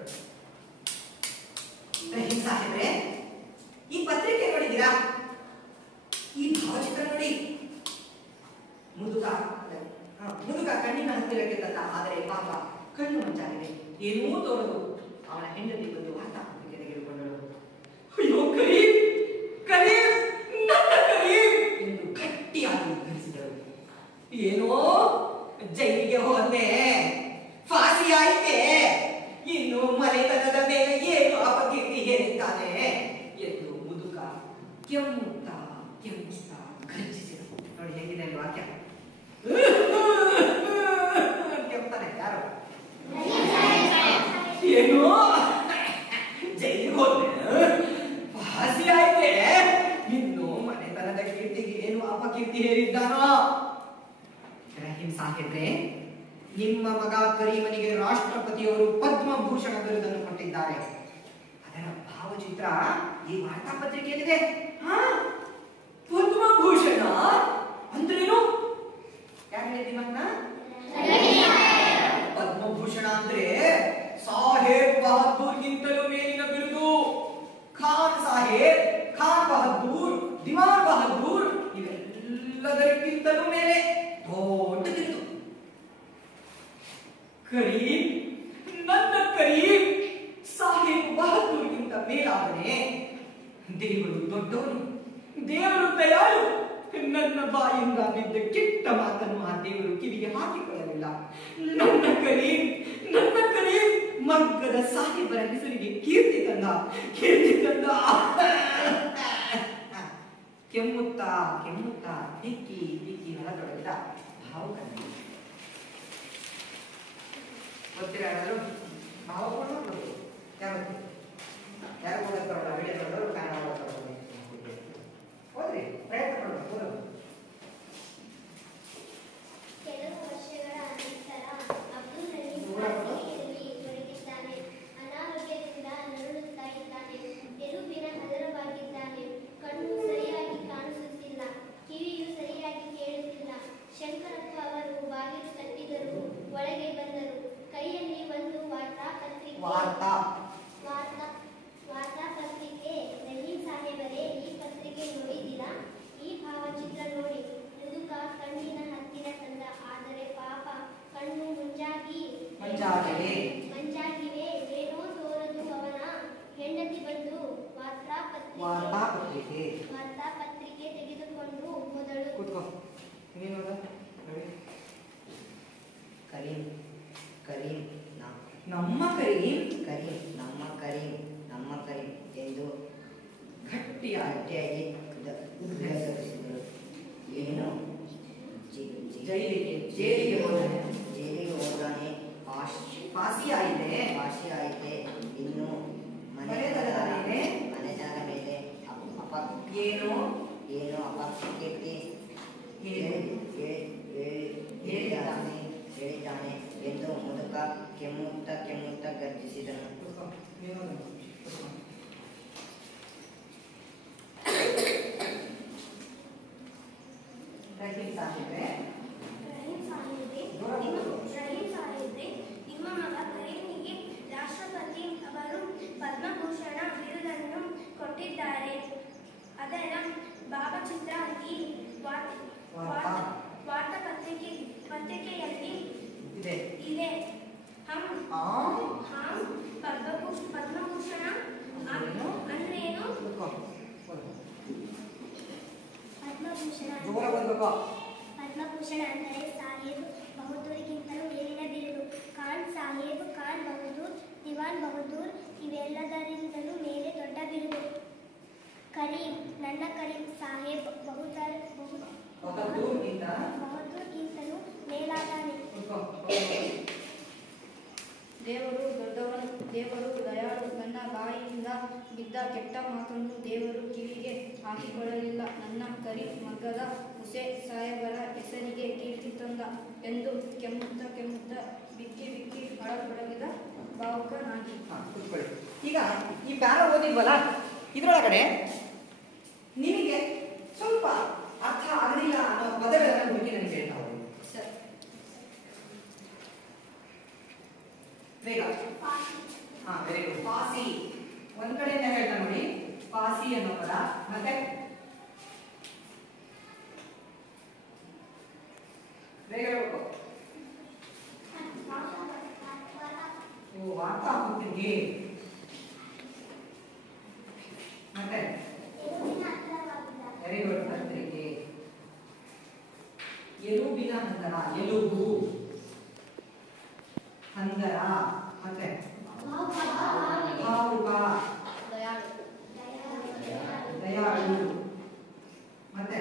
ರಹೀಂ ಸಾಹೇಬ್ರೆ, ಈ ಪತ್ರಿಕೆ ನೋಡಿದಿರಾ? ಈ ಭಾವಚಿತ್ರ ನೋಡಿ. ಮುದುಕ ಕಣ್ಣಿನ ಹತ್ತಿರಕ್ಕೆ ತಂದ. ಆದರೆ ಪಾಪ ಕಣ್ಣು ಮಂಜಾಗಿದೆ, ಏನೂ ತೋರದು. ಅವನ ಹೆಂಡತಿ ಬಂದು ವಾರ್ತಾಪತ್ರಿಕೆ ತೆಗೆದುಕೊಂಡಳು. ಅಯ್ಯೋ ಕರೀಂ, ಕರೀಂ, ನನ್ನ ಕರೀಂ ಎಂದು ಗಟ್ಟಿಯಾಗಿ ಉದ್ಘರಿಸಿದಳು. ಏನೋ ಜೈಲಿಗೆ ಹೋದೆ, ಫಾಸಿ ಆಯ್ತೆ, ಇನ್ನು ಮನೆತನದ ಮೇಲೆ ಏನು ಅಪಕೀರ್ತಿ ಹೇರಿದ್ದಾನೆ ಎಂದು ಮುದುಕ ಕೆಮ್ಮುತ್ತಾ ಕೆಮ್ಮುತ್ತಾ ಗರ್ಜಿಸಿದ. ನೋಡಿ ಹೇಗಿದೆ ಅಲ್ಲಿ ವಾಕ್ಯ. ಕೆಮ್ತಾನೆ ಯಾರು? ಏನು ಜೈಲಿಗೆ ಹೋದೆ, ಫಾಸಿ ಆಯ್ತೆ, ಇನ್ನು ಮನೆತನದ ಕೀರ್ತಿಗೆ ಏನು ಅಪಕೀರ್ತಿ ಹೇರಿದ್ದಾನೋ? ರಹೀಂ ಸಾಹೇಬ್ರೆ, ನಿಮ್ಮ ಮಗ ಕರೀಮನಿಗೆ ರಾಷ್ಟ್ರಪತಿಯವರು ಪದ್ಮಭೂಷಣ ಬಿರುದನ್ನು ಕೊಟ್ಟಿದ್ದಾರೆ. ಅದರ ಭಾವಚಿತ್ರ ಈ ವಾರ್ತಾಪತ್ರಿಕೆಯಲ್ಲಿದೆ. ಪದ್ಮಭೂಷಣ ಅಂದ್ರೇನು? ಯಾರು ಹೇಳಿದ್ರಿ ಮಗನ? ಪದ್ಮಭೂಷಣ ಅಂದ್ರೆ ಸಾಹೇಬ್ ಬಹದ್ದೂರ್ಗಿಂತಲೂ ಮೇಲಿನ ಬಿರುದು. ಖಾನ್ ಸಾಹೇಬ್, ಖಾನ್ ಬಹದ್ದೂರ್, ದಿವಾನ್ ಬಹದ್ದೂರ್ ಇವೆಲ್ಲದಕ್ಕಿಂತಲೂ ಮೇಲೆ ದೊಡ್ಡ ಬಿರುದು. ಕರೀಂ, ನನ್ನ ಕರೀಂ ಸಾಹೇಬ್ ಬಹದ್ದೂರ್ಗಿಂತ ಮೇಲಾದರೆ ದೇವರು ದೊಡ್ಡವನು, ದೇವರು ದಯಾಳು. ನನ್ನ ಬಾಯಿಂದ ಬಿದ್ದ ಕೆಟ್ಟ ಮಾತನ್ನು ಆ ದೇವರು ಕಿವಿಗೆ ಹಾಕಿಕೊಳ್ಳಲಿಲ್ಲ. ನನ್ನ ಕರೀಂ, ನನ್ನ ಕರೀಂ ಮಗ್ಗದ ಸಾಹೇಬರ ಹೆಸರಿಗೆ ಕೀರ್ತಿ ತಂದ, ಕೀರ್ತಿ ತಂದ. ಕೆಮ್ಮುತ್ತಾ ಕೆಮ್ಮುತ್ತಾ ತಿಕ್ಕಿ ತಿಕ್ಕಿ ಹೊರತೊಡಗಿದ ಭಾವುಕನ. ಗೊತ್ತಿಲ್ಲ ಯಾರು ಭಾವಗಳು? ಯಾರು ಯಾರು ಕೊಡುತ್ತಾರಲ್ಲ ವಿಡಿಯೋ ನೋಡೋರು ಕನ್ನಡ ಹೋದ್ರಿ ಪ್ರಯತ್ನ ಮಾಡೋದು. ಕೆಲವು ವರ್ಷಗಳ ನಂತರ ಅಬ್ದುಲ್ ರಹೀಂ ಖಾಸಗಿಯಲ್ಲಿ ತೊಡಗಿದ್ದಾನೆ. ಅನಾರೋಗ್ಯದಿಂದ ನರಳುತ್ತಾ ಇದ್ದಾನೆ. ಎಲುಬಿನ ಹದರವಾಗಿದ್ದಾನೆ. ಕಣ್ಣು ಸರಿಯಾಗಿ ಕಾಣಿಸುತ್ತಿಲ್ಲ, ಕಿವಿಯು ಸರಿಯಾಗಿ ಕೇಳುತ್ತಿಲ್ಲ. ಶಂಕರಪ್ಪ ಅವರು ಬಾಗಿಲು ತಟ್ಟಿದರು. ಒಳಗೆ ಬಂದರು. ಕೈಯಲ್ಲಿ ಒಂದು ವಾರ್ತಾಪತ್ರಿಕೆ. ರಹೀಂ ಸಾಹೇಬರೇ, ಈ ಪತ್ರಿಕೆ ನೋಡಿದ್ದೀರಾ? ಈ ಭಾವಚಿತ್ರ ನೋಡಿ. ಮುದುಕ ಕಣ್ಣಿನ ಹತ್ತಿರ ತಂದ. ಆದರೆ ಪಾಪ ಕಣ್ಣು ಮಂಜಾಗಿವೆ, ಏನೋ ತೋರದು. ಅವನ ಹೆಂಡತಿ ಬಂದು ವಾರ್ತಾಪತ್ರಿಕೆ ತೆಗೆದುಕೊಂಡು ಹೋದಳು. ಕರೀಂ, ಕರೀಂ, ನಮ್ಮ ಕರೀಂ, ಕರೀಂ, ನಮ್ಮ ಕರೀಂ, ನಮ್ಮ ಕರೀಂ ಎಂದು ಗಟ್ಟಿಯಾಗಿ ಉದ್ಘಾಟಿಸಿದರು. ಏನು? ಜೈಲಿಗೆ ಹೋದಾನೆ, ಫಾಸಿ ಆಯಿತೆ, ಇನ್ನು ಮನೆತನದ ಮೇಲೆ ಏನು ಅಪಕೀರ್ತಿ ಹೇಳಿದ್ದಾನೆ ಎಂದು ಮುದುಕ ಕೆಮ್ಮುತ್ತಾ ಗರ್ಜಿಸಿದನು. ರಹೀಂ ಸಾಹೇಬ್ರೆ, ನಿಮ್ಮ ಮಗ ಕರೀಮಿಗೆ ರಾಷ್ಟ್ರಪತಿ ಅವರು ಪದ್ಮಭೂಷಣ ಬಿರುದನ್ನು ಕೊಟ್ಟಿದ್ದಾರೆ. ಅದರ ಭಾವಚಿತ್ರ ಈ ವಾರ್ತಾಪತ್ರಿಕೆಯಲ್ಲಿ ಇದೆ. ಪದ್ಮಭೂಷಣ ಅಂದ್ರೇನು? ಪದ್ಮಭೂಷಣ ಅಂದರೆ ಸಾಹೇಬ್ ಬಹದ್ದೂರ್ಗಿಂತಲೂ ಮೇಲಿನ ಬಿರುದು. ಖಾನ್ ಸಾಹೇಬ್, ಖಾನ್ ಬಹದ್ದೂರ್, ದಿವಾನ್ ಬಹದ್ದೂರ್ ಇವೆಲ್ಲದರಿಂದಲೂ ಮೇಲೆ ದೊಡ್ಡ ಬಿರುದು. ಕರೀಂ, ನನ್ನ ಕರೀಂ ಸಾಹೇಬ್ ಮಹತ್ತೂರ್ಗಿಂತಲೂ ಮೇಲಾದಾನೆ. ದೇವರು ದೊಡ್ಡವನು, ದೇವರು ದಯಾಳು. ನನ್ನ ಬಾಯಿಯಿಂದ ಬಿದ್ದ ಕೆಟ್ಟ ಮಾತನ್ನು ದೇವರು ಕಿವಿಗೆ ಹಾಕಿಕೊಳ್ಳಲಿಲ್ಲ. ನನ್ನ ಕರಿ ಮಗ್ಗದ ಹುಸೆ ಸಾಹೇಬರ ಹೆಸರಿಗೆ ಕೀರ್ತಿ ತಂದ ಎಂದು ಕೆಮ್ಮುತ್ತ ಬಿಕ್ಕಿ ಅಳತೊಡಗಿದ ಭಾವುಕನಾಗಿ. ಈಗ ಈ ಪ್ಯಾರ ಓದಿದ್ವಲ್ಲ, ಇದ್ರೊಳಗಡೆ ನಿಮಗೆ ಸ್ವಲ್ಪ ಅರ್ಥ ಆಗಲಿಲ್ಲ ಅನ್ನೋ ಪದಗಳನ್ನು ಹುಡುಕಿ ನನಗೆ ಹೇಳ್ತಾವೆ ಸರ್. ಬೇಗ. Very good. ಪಾಸಿ ಒಂದ್ ಕಡೆಯಿಂದ ಹೇಳ್ತಾ ನೋಡಿ, ಪಾಸಿ ಅನ್ನೋ ಪದ. ಮತ್ತೆ ಬೇಗ ಹೇಳ್ಬೇಕು. ವಾರ್ತಾ ಪತ್ರಿಕೆ. ಮತ್ತೆ ವೆರಿ ಗುಡ್. ಪತ್ರಿಕೆ. ಎಲುಬಿನ ಹಂದರ, ಎಲುಬು ಹಂದರ. ಮತ್ತೆ ಭಾವುಕ, ದಯಾಳು. ಮತ್ತೆ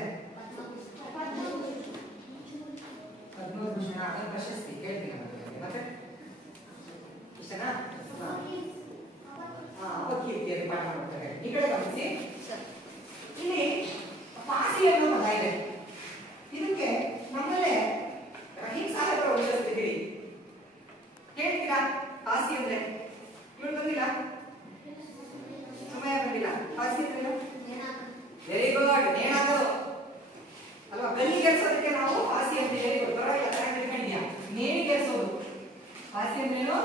ಪದ್ಮಭೂಷಣ ಪ್ರಶಸ್ತಿ ಕೇಳ್ತೀನಿ. ಮತ್ತೆ ಇಷ್ಟನಾ? ಅಪಕೀರ್ತಿಯಲ್ಲಿ ಪಾಠ ಮಾಡ್ತಾರೆ. ಈ ಕಡೆ ಗಮನಿಸಿ, ಇಲ್ಲಿ ಪಾಸಿ ಅನ್ನೋ ಪದ ಇದೆ. ಇದಕ್ಕೆ ನಮ್ಮಲ್ಲೇ ರಹೀಂ ಸಾಹೇಬರ ಉಳಿಸ್ತಿದ್ದೀರಿ. ಹೇಳ್ತೀರಾ ಪಾಸಿ ಅಂದ್ರೆ? ಇವಳು ಬಂದಿಲ್ಲ, ಸಮಯ ಬಂದಿಲ್ಲ. ಪಾಸಿ ಅಂದ್ರೆ ವೆರಿ ಗುಡ್. ನೇಣಾಗೋದು ಅಲ್ವಾ? ಗಲ್ಲಿಗೇರಿಸೋದಕ್ಕೆ ನಾವು ಪಾಸಿ ಅಂತ ಹೇಳಿ ಪರವಾಗಿಲ್ಲ, ಚೆನ್ನಾಗಿ ತಿಳ್ಕೊಂಡಿದ್ಯಾ? ನೇಣಿಗೇರಿಸೋದು. ಪಾಸಿ ಅಂದ್ರೇನು?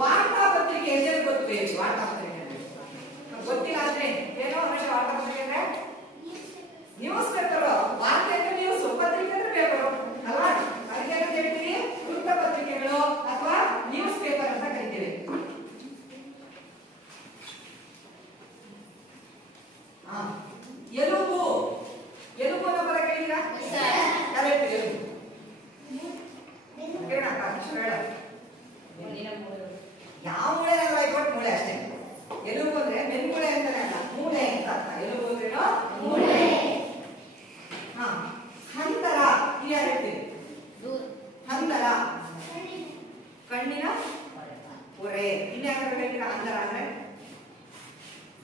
ವಾರ್ತಾ ಪತ್ರಿಕೆ ಹೆಸರು ಗೊತ್ತು. ವಾರ್ತಾ ಪತ್ರಿಕೆ ಗೊತ್ತಿಲ್ಲ ಅಂದ್ರೆ ಏನೋ ವರ್ಷ ವಾರ್ತಾ ಪತ್ರಿಕೆ ಅಂದ್ರೆ ನ್ಯೂಸ್ ಪೇಪರ್. ವಾರ್ತೆ ಅಂದ್ರೆ ನ್ಯೂಸ್, ಪತ್ರಿಕೆ ಅಂದ್ರೆ ಪೇಪರ್ ಅಲ್ವಾ? ಅದಕ್ಕೆ ಅಂತ ಹೇಳ್ತೀವಿ ವೃತ್ತಪತ್ರಿಕೆಗಳು ಅಥವಾ ನ್ಯೂಸ್ ಪೇಪರ್ ಅಂತ ಕರಿತೀವಿ. ಎಲುಬು, ಎಲುಬು ಅನ್ನೋ ಪದ ಕೇಳಿದ್ದೀರಾ? ಕರೆಕ್ಟ್. ಎಲುಬು ಹೇಳ. ಯಾವ ಮೂಳೆ ಒಟ್ಟು ಮೂಳೆ ಅಷ್ಟೇ. ಎಲುಬು ಅಂದ್ರೆ ಬೆನ್ಮೂಳೆ ಅಂತಾನೆ ಅಲ್ಲ, ಮೂಳೆ ಅಂತ ಅರ್ಥ. ಎಲುಬು ಅಂದ್ರೇನು? ಮೂಳೆ. ಹಂತರ ಇಲ್ಲಿ ಯಾರು ಹೇಳ್ತೀವಿ? ಹಂತರ ಕಣ್ಣಿನ ಹೊರೆ. ಇನ್ಯಾರು ಹೇಳ್ತೀರಾ ಹಂತರ ಅಂದ್ರೆ?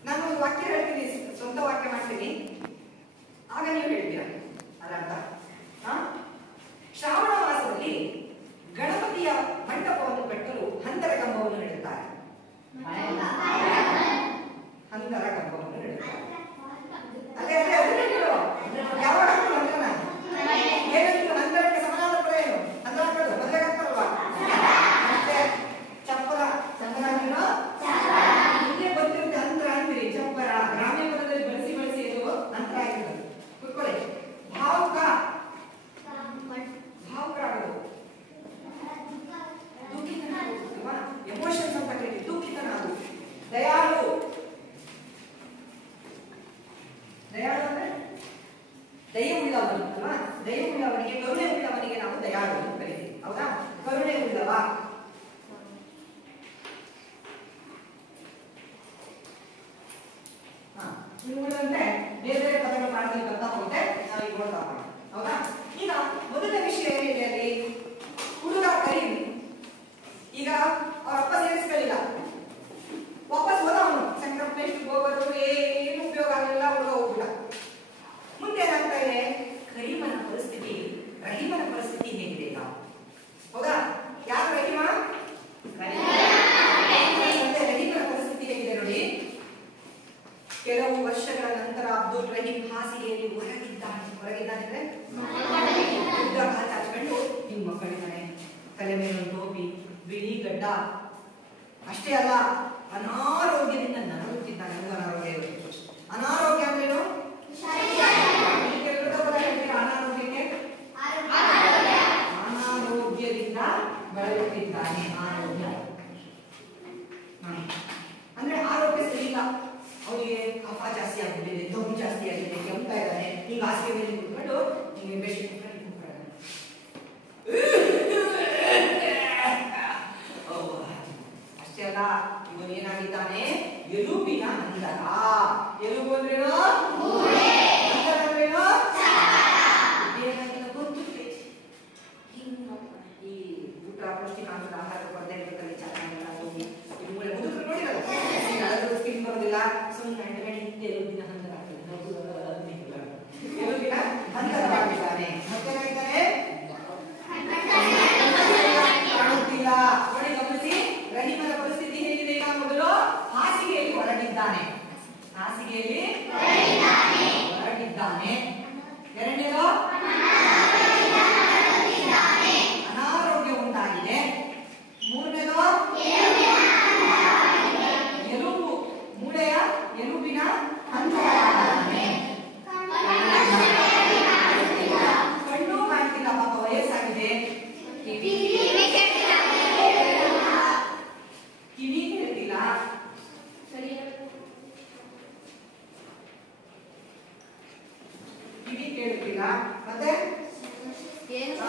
ನಾನು ಒಂದು ವಾಕ್ಯ ಹೇಳ್ತೀನಿ, ಸ್ವಂತ ವಾಕ್ಯ ಮಾಡ್ತೀನಿ, ಆಗ ನೀವು ಹೇಳ್ತೀರಾ ಅದರ್ಥ. ಶ್ರಾವಣ ಮಾಸದಲ್ಲಿ ಗಣಪತಿಯ ಮಂಟಪವನ್ನು ಕಟ್ಟಲು ಹಂತರ ಕಂಬವನ್ನು ನೆಡುತ್ತಾರೆ. ಹಂತರ ಕಂಬವನ್ನು ನೆಡುತ್ತಾರೆ. ಅದೇ ಯಾವಾಗ ಹಂತರನ ಏನಂತ ಹಂತರಕ್ಕೆ ಸಮಾನಾದ ಪದ ಏನು? ಹಂತರ ಹಾಕೋದು ಮದುವೆ ಆಗ್ತಾರಲ್ವಾ? ಮತ್ತೆ ಚಪ್ಪರ, ಚಪ್ಪರ ಹಿಂದೆ ಗೊತ್ತಿರುತ್ತೆ. ಹಂತರ ಅಂತೀರಿ, ಚಪ್ಪರ ಗ್ರಾಮೀಣ ಪದದಲ್ಲಿ ಬಳಸಿ ಇದು ಹಂತರ ಆಗಿರೋದು. ಕುತ್ಕೊಳ್ಳಿ. ಭಾವುಕ, ಭಾವುಕರಾಗೋದು, ದುಃಖಿತನಾಗುವ, ಎಮೋಷನ್ಸ್ ಅಂತ ಹೇಳಿ ದುಃಖಿತನಾಗು. ದಯಾಳು, ದಯಾಳು ಅಂದ್ರೆ ದಯವುಳ್ಳವನು ಅಲ್ವಾ? ದಯವುಳ್ಳವನಿಗೆ, ಕರುಣೆ ಉಳ್ಳವನಿಗೆ ನಾವು ದಯಾಳು ಅಂತ ಕರಿತೀವಿ. ಹೌದಾ? ಕರುಣೆ ಉಳ್ಳವ. ಇವುಗಳಂತೆ ಬೇರೆ ಬೇರೆ ಪದಗಳು ಪಾಠದಲ್ಲಿ ಬರ್ತಾ ಹೋಗುತ್ತೆ. ನಾವು ಈಗ ನೋಡ್ತಾ ಹೋಗೋಣ. ಹೌದಾ? ಈಗ ಮೊದಲನೇ ವಿಷಯ ಏನಿದೆ ಅಲ್ಲಿ? ಹುಡುಗ ಕರೀಂ. ಈಗ ಅವ್ರ ಅಪ್ಪ ಸೇರಿಸ್ಕೊಳ್ಳಿಲ್ಲ, ವಾಪಸ್ ಹೋದ ಅವನು. ಸಂಕ್ರಮಣಕ್ಕೆ ಹೋಗೋದು ಏನು ಉಪಯೋಗ ಆಗಲಿಲ್ಲ, ಹುಡುಗ ಹೋಗ್ಬಿಡ. ಮುಂದೆ ಏನಾಗ್ತಾ ಇದೆ? ಕರೀಮನ ಪರಿಸ್ಥಿತಿ, ರಹೀಮನ ಪರಿಸ್ಥಿತಿ ಹೇಗಿದೆ ಈಗ? ಹೌದಾ? ಯಾರು ರಹೀಮ? ರಹೀಮನ ಪರಿಸ್ಥಿತಿ ಹೇಗಿದೆ ನೋಡಿ. ಕೆಲವು ವರ್ಷಗಳ ನಂತರ ಅಬ್ದುಲ್ ರಹೀಂ ಹಾಸಿಗೆಯಲ್ಲಿ ಹೊರಗಿದ್ದಾನೆ. ಉದ್ದ ಕಾಲು ಚಾಚ್ಕೊಂಡು ನಿಮ್ಮ ಮಕ್ಕಳಿದ್ದಾನೆ, ತಲೆ ಮೇಲೆ ಒಂದು ಟೋಪಿ, ಬಿಳಿ ಗಡ್ಡ. ಅಷ್ಟೇ ಅಲ್ಲ, ಅನಾರೋಗ್ಯದಿಂದ ನರಳುತ್ತಿದ್ದಾನೆ. ಅನಾರೋಗ್ಯ. ಅನಾರೋಗ್ಯ ಅಂದ್ರೇನು? ಅನಾರೋಗ್ಯಕ್ಕೆ ಅನಾರೋಗ್ಯದಿಂದ ಬಳಲುತ್ತಿದ್ದಾನೆ. ಆರೋಗ್ಯ ಅಂದ್ರೆ ಆರೋಗ್ಯ ಸರಿ ಇಲ್ಲ. ಅವನಿಗೆ ಕಫ ಜಾಸ್ತಿ ಆಗ್ಬಿಟ್ಟಿದೆ, ದಮ್ಮು ಜಾಸ್ತಿ ಆಗಿದೆ, ಕೆಮ್ತಾ ಇದ್ದಾನೆ. ಈಗ ಹಾಸಿಗೆ ಮೇಲೆ ಕುತ್ಕೊಂಡು ನಿಮಗೆ ಬೆಸ್ಟ್ ಅಷ್ಟೇ ಅಲ್ಲ, ಇವನು ಏನಾಗಿದ್ದಾನೆ? ಎಲುಬಿನ ಹಂದರ. ಕೇಳಿಸ್ಕೊಳ್ಳಿಲ್ಲ, ಮತ್ತೆ ಏನು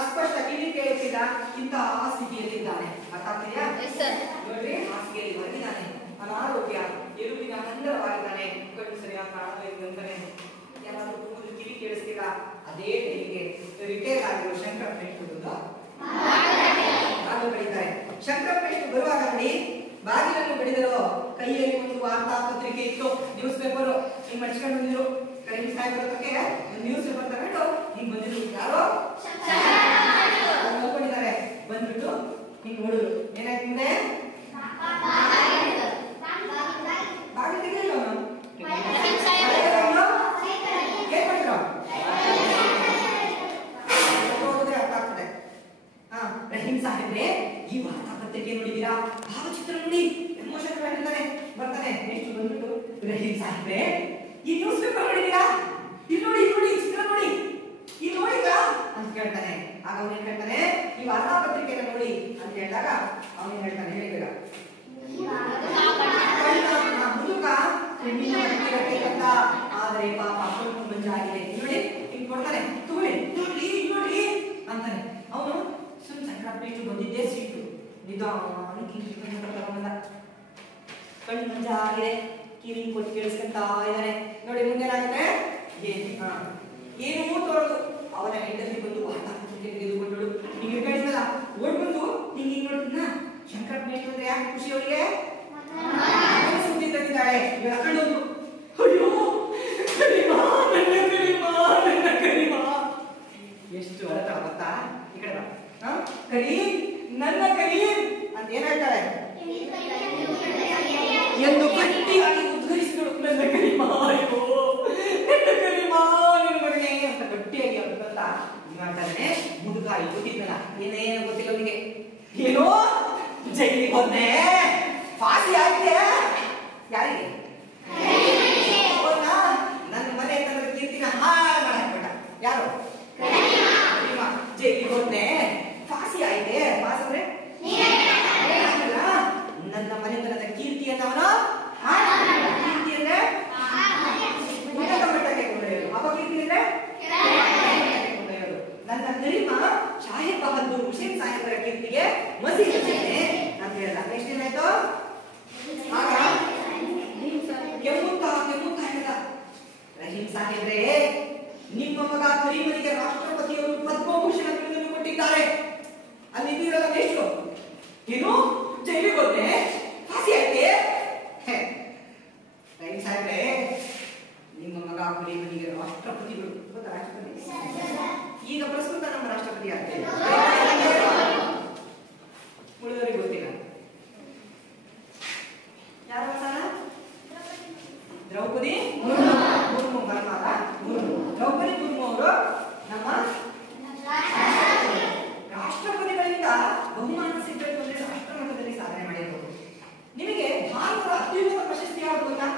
ಅಸ್ಪಷ್ಟ ಕಿವಿ ಕೇಳಿಸಿಲ್ಲ, ಇಂತಹ ಸ್ಥಿತಿಯಲ್ಲಿದ್ದಾನೆ. ಅರ್ಥ ಆಗ್ತಿದೆಯಾ? Yes sir. ನೋಡ್ರಿ, ಹಾಸಿಗೆಯಲ್ಲಿ ಮಲಗಿದ್ದಾನೆ, ಅನಾರೋಗ್ಯ, ಎಲುಬಿನ ಹಂದರವಾಗಿದ್ದಾನೆ, ಕಣ್ಣು ಸರಿಯಾಗಿ ಕಾಣಬೇಕಂತಾನೆ, ಯಾರಾದ್ರೂ ಕೂದಲು ಕಿವಿ ಕೇಳಿಸ್ತಿಲ್ಲ. ಅದೇ ಟೈಮಿಗೆ ರಿಟೈರ್ ಆಗಿರೋ ಶಂಕರ್ ಫ್ರೆಂಡ್ ಬಾಗಿಲು ಬಡಿತಾರೆ. ಶಂಕರ್ ಫ್ರೆಂಡ್ ಬರುವಾಗ ನೋಡಿ, ಬಾಗಿಲನ್ನು ಬಡಿದರು. ಕೈಯಲ್ಲಿ ಒಂದು ವಾರ್ತಾ ಪತ್ರಿಕೆ ಇತ್ತು, ನ್ಯೂಸ್ ಪೇಪರ್. ಹಿಂಗ್ ಮಡ್ಸ್ಕೊಂಡು ಬಂದಿದ್ರು. ಕರೀಂ ಸಾಹೇಬರ ಬಗ್ಗೆ ಒಂದು ನ್ಯೂಸ್ ಪೇಪರ್ ತಗೊಂಡು ಹಿಂಗ್ ಬಂದಿದ್ರು. ಯಾರೋ ನೋಡ್ಕೊಂಡಿದ್ದಾರೆ. ಬಂದ್ಬಿಟ್ಟು ಹಿಂಗ್ ನೋಡಿದ್ರು. ಏನಾಯ್ತು ಮುಂದೆ? ಬಾಗಿಲು ತೆಗಿಲಿಲ್ಲ ಅವನು. ರಹೀಂ ಸಾಹೇಬ್ರೆ, ಈ ವಾರ್ತಾ ಪತ್ರಿಕೆ ನೋಡಿದೀರಾ? ಭಾವಚಿತ್ರ ನೋಡಿ, ಎಮೋಷನ್ ಹೇಳ್ತಾನೆ, ಬರ್ತಾನೆ. ನೆಕ್ಸ್ಟ್ ಬಂದ್ಬಿಟ್ಟು, ರಹೀಂ ಸಾಹೇಬ್ರೆ, ಈ ನ್ಯೂಸ್ ಪೇಪರ್ ನೋಡಿದೀರಾ? ಇಲ್ಲಿ ನೋಡಿ, ನೋಡಿ, ಚಿತ್ರ ನೋಡಿ, ಇಲ್ಲಿ ನೋಡಿದ್ರಾ ಅಂತ ಕೇಳ್ತಾನೆ. ಆಗ ಅವನೇನ್ ಹೇಳ್ತಾನೆ, ಈ ವಾರ್ತಾ ಪತ್ರಿಕೆನ ನೋಡಿ ಅಂತ ಹೇಳಿದಾಗ ಅವನೇನ್ ಹೇಳ್ತಾನೆ ಹೇಳಿದಾಗ, ಮುದುಕ ಹೆಣ್ಣಿನ ಅಂತ, ಆದರೆ ಪಾಪ ಸ್ವಲ್ಪ ಮಂಜಾಗಿದೆ. ನೋಡಿ ಹಿಂಗ್ ಕೊಡ್ತಾನೆ, ತಗೊಳ್ಳಿ, ನೋಡ್ಲಿ, ನೋಡ್ಲಿ ಅಂತಾನೆ. ಅವನು ಸುಮ್ಮನೆ ಸಂಕ್ರಾಂತಿ ಬಂದಿದ್ದೇ ಸೀಟು ನಿಧಾನಕ್ಕೆ ಕಣ್ಣು ಮಂಜಾಗಿದೆ, ಕಿವಿ ಕೊಟ್ಟು ಕೇಳಿಸ್ಕೊಂತ ಇದ್ದಾನೆ. ನೋಡಿ ಮುಂದೇನಾಗುತ್ತೆ, ಏನೂ ತೋರದು. ಅವನ ಹೆಂಡತಿ ಬಂದು ವಾರ್ತಾ ಪತ್ರಿಕೆ ತೆಗೆದುಕೊಂಡಳು. ಹಿಂಗೆ ಹೇಳಿದ್ನಲ್ಲ, ಓಡ್ ಬಂದು ಹಿಂಗೆ ಹಿಂಗ್ ನೋಡ್ತಿದ್ನ. ಶಂಕರ ಮೇಷ್ಟ್ರು ಅಂದ್ರೆ ಯಾಕೆ ಖುಷಿ ಅವರಿಗೆ? ಸುದ್ದಿ ತಂದಿದ್ದಾಳೆ. ಬೆಳಕಂಡೋದು, ಅಯ್ಯೋ ಕರಿಮಾ, ನನ್ನ ಕರಿಮಾ, ನನ್ನ ಕರಿಮಾ. ಎಷ್ಟು ಅಳತಾಳ ಗೊತ್ತಾ? ಈ ಕಡೆ ಬಾ. ಕರೀಂ, ನನ್ನ ಕರೀಂ ಅಂತ ಏನ್ ಹೇಳ್ತಾಳೆ ಎಂದು ಗಟ್ಟಿಯಾಗಿ ಉದ್ಘರಿಸಿದಳು. ನನ್ನ ಕರಿಮಾ, ಅಯ್ಯೋ ನನ್ನ ಕರಿಮಾ, ನಿನ್ನ ಮಗನೇ ಅಂತ ಗಟ್ಟಿಯಾಗಿ ಅಂತ ಮಾಡ್ತಾನೆ. ಮುದುಕ ಗೊತ್ತಿದ್ದಲ್ಲ, ಏನೇನು ಗೊತ್ತಿಲ್ಲ ಅವನಿಗೆ. ಏನೋ ಜೈಲಿಗೆ ಹೋದ್ನೆ, ಫಾಸಿ ಆಯ್ತೆ. ಯಾರಿಗೆ? ನನ್ನ ಮನೆ ತಂದ್ರೆ ಕೀರ್ತಿನ ಹಾಳು ಮಾಡಾಕ್ಬಿಟ್ಟ. ಯಾರು? ಜೈಲಿಗೆ ಹೋದ್ನೆ, ಫಾಸಿ ಆಯ್ತೆ. ಫಾಸ್ ಅಂದ್ರೆ ನನ್ನ ಮನೆತನದ ಕೀರ್ತಿಯನ್ನು ಅವನು ಕೀರ್ತಿ ಅಂದ್ರೆ ಉನ್ನತ ಮಟ್ಟಕ್ಕೆ ಕೊಂಡೊಯ್ಯೋದು. ಅವ ಕೀರ್ತಿ ಅಂದ್ರೆ ಕೊಂಡೊಯ್ಯೋದು. ನನ್ನ ಕರೀಮ ಶಾಹಿದ್ ಬಹದ್ದೂರ್ ಹುಸೇನ್ ಸಾಹೇಬರ ಕೀರ್ತಿಗೆ ಮಸಿ ಹಚ್ಚಿದೆ ಅಂತ ಹೇಳಿದ. ನೆಕ್ಸ್ಟ್ ಏನಾಯ್ತು? ಆಗ ಕೆಮ್ಮುತ್ತಾ ಹೇಳಿದ, ರಹೀಂ ಸಾಹೇಬ್ರೆ, ನಿಮ್ಮ ಮಗ ಕರೀಮನಿಗೆ ರಾಷ್ಟ್ರಪತಿಯವರು ಪದ್ಮಭೂಷಣ ಬಿರುದನ್ನು ಕೊಟ್ಟಿದ್ದಾರೆ. ಅಲ್ಲಿ ಇದೀರಲ್ಲ ಎಷ್ಟು? ಏನು ಜೈಲಿಗೆ ಹೋದ್ರೆ ಫಾಸಿ ಆಯ್ತೆ? ರಹೀಂ ಸಾಹೇಬ್ರೆ, ನಿಮ್ಮ ಮಗ ಕರೀಮನಿಗೆ ರಾಷ್ಟ್ರಪತಿಗಳು ಗೊತ್ತಾ? ರಾಷ್ಟ್ರಪತಿ ಈಗ ಪ್ರಸ್ತುತ ನಮ್ಮ ರಾಷ್ಟ್ರಪತಿ ಆಗ್ತದೆ, ಉಳಿದವರಿಗೆ ಗೊತ್ತಿಲ್ಲ. ಯಾರು ಗೊತ್ತಾನ? ದ್ರೌಪದಿ ಮುರ್ಮು. ಮರ್ಮಾಲ ಮುರ್ಮು. ದ್ರೌಪದಿ ಮುರ್ಮು ಅವರು ನಮ್ಮ ರಾಷ್ಟ್ರಪತಿಗಳಿಂದ ಬಹುಮಾನ ಸಿಗಬೇಕು ಅಂದ್ರೆ ರಾಷ್ಟ್ರ ಮಟ್ಟದಲ್ಲಿ ಸಾಧನೆ ಮಾಡಿರಬಹುದು. ನಿಮಗೆ ಭಾರತದ ಅತ್ಯುನ್ನತ ಪ್ರಶಸ್ತಿ ಯಾವುದು ಗೊತ್ತಾ?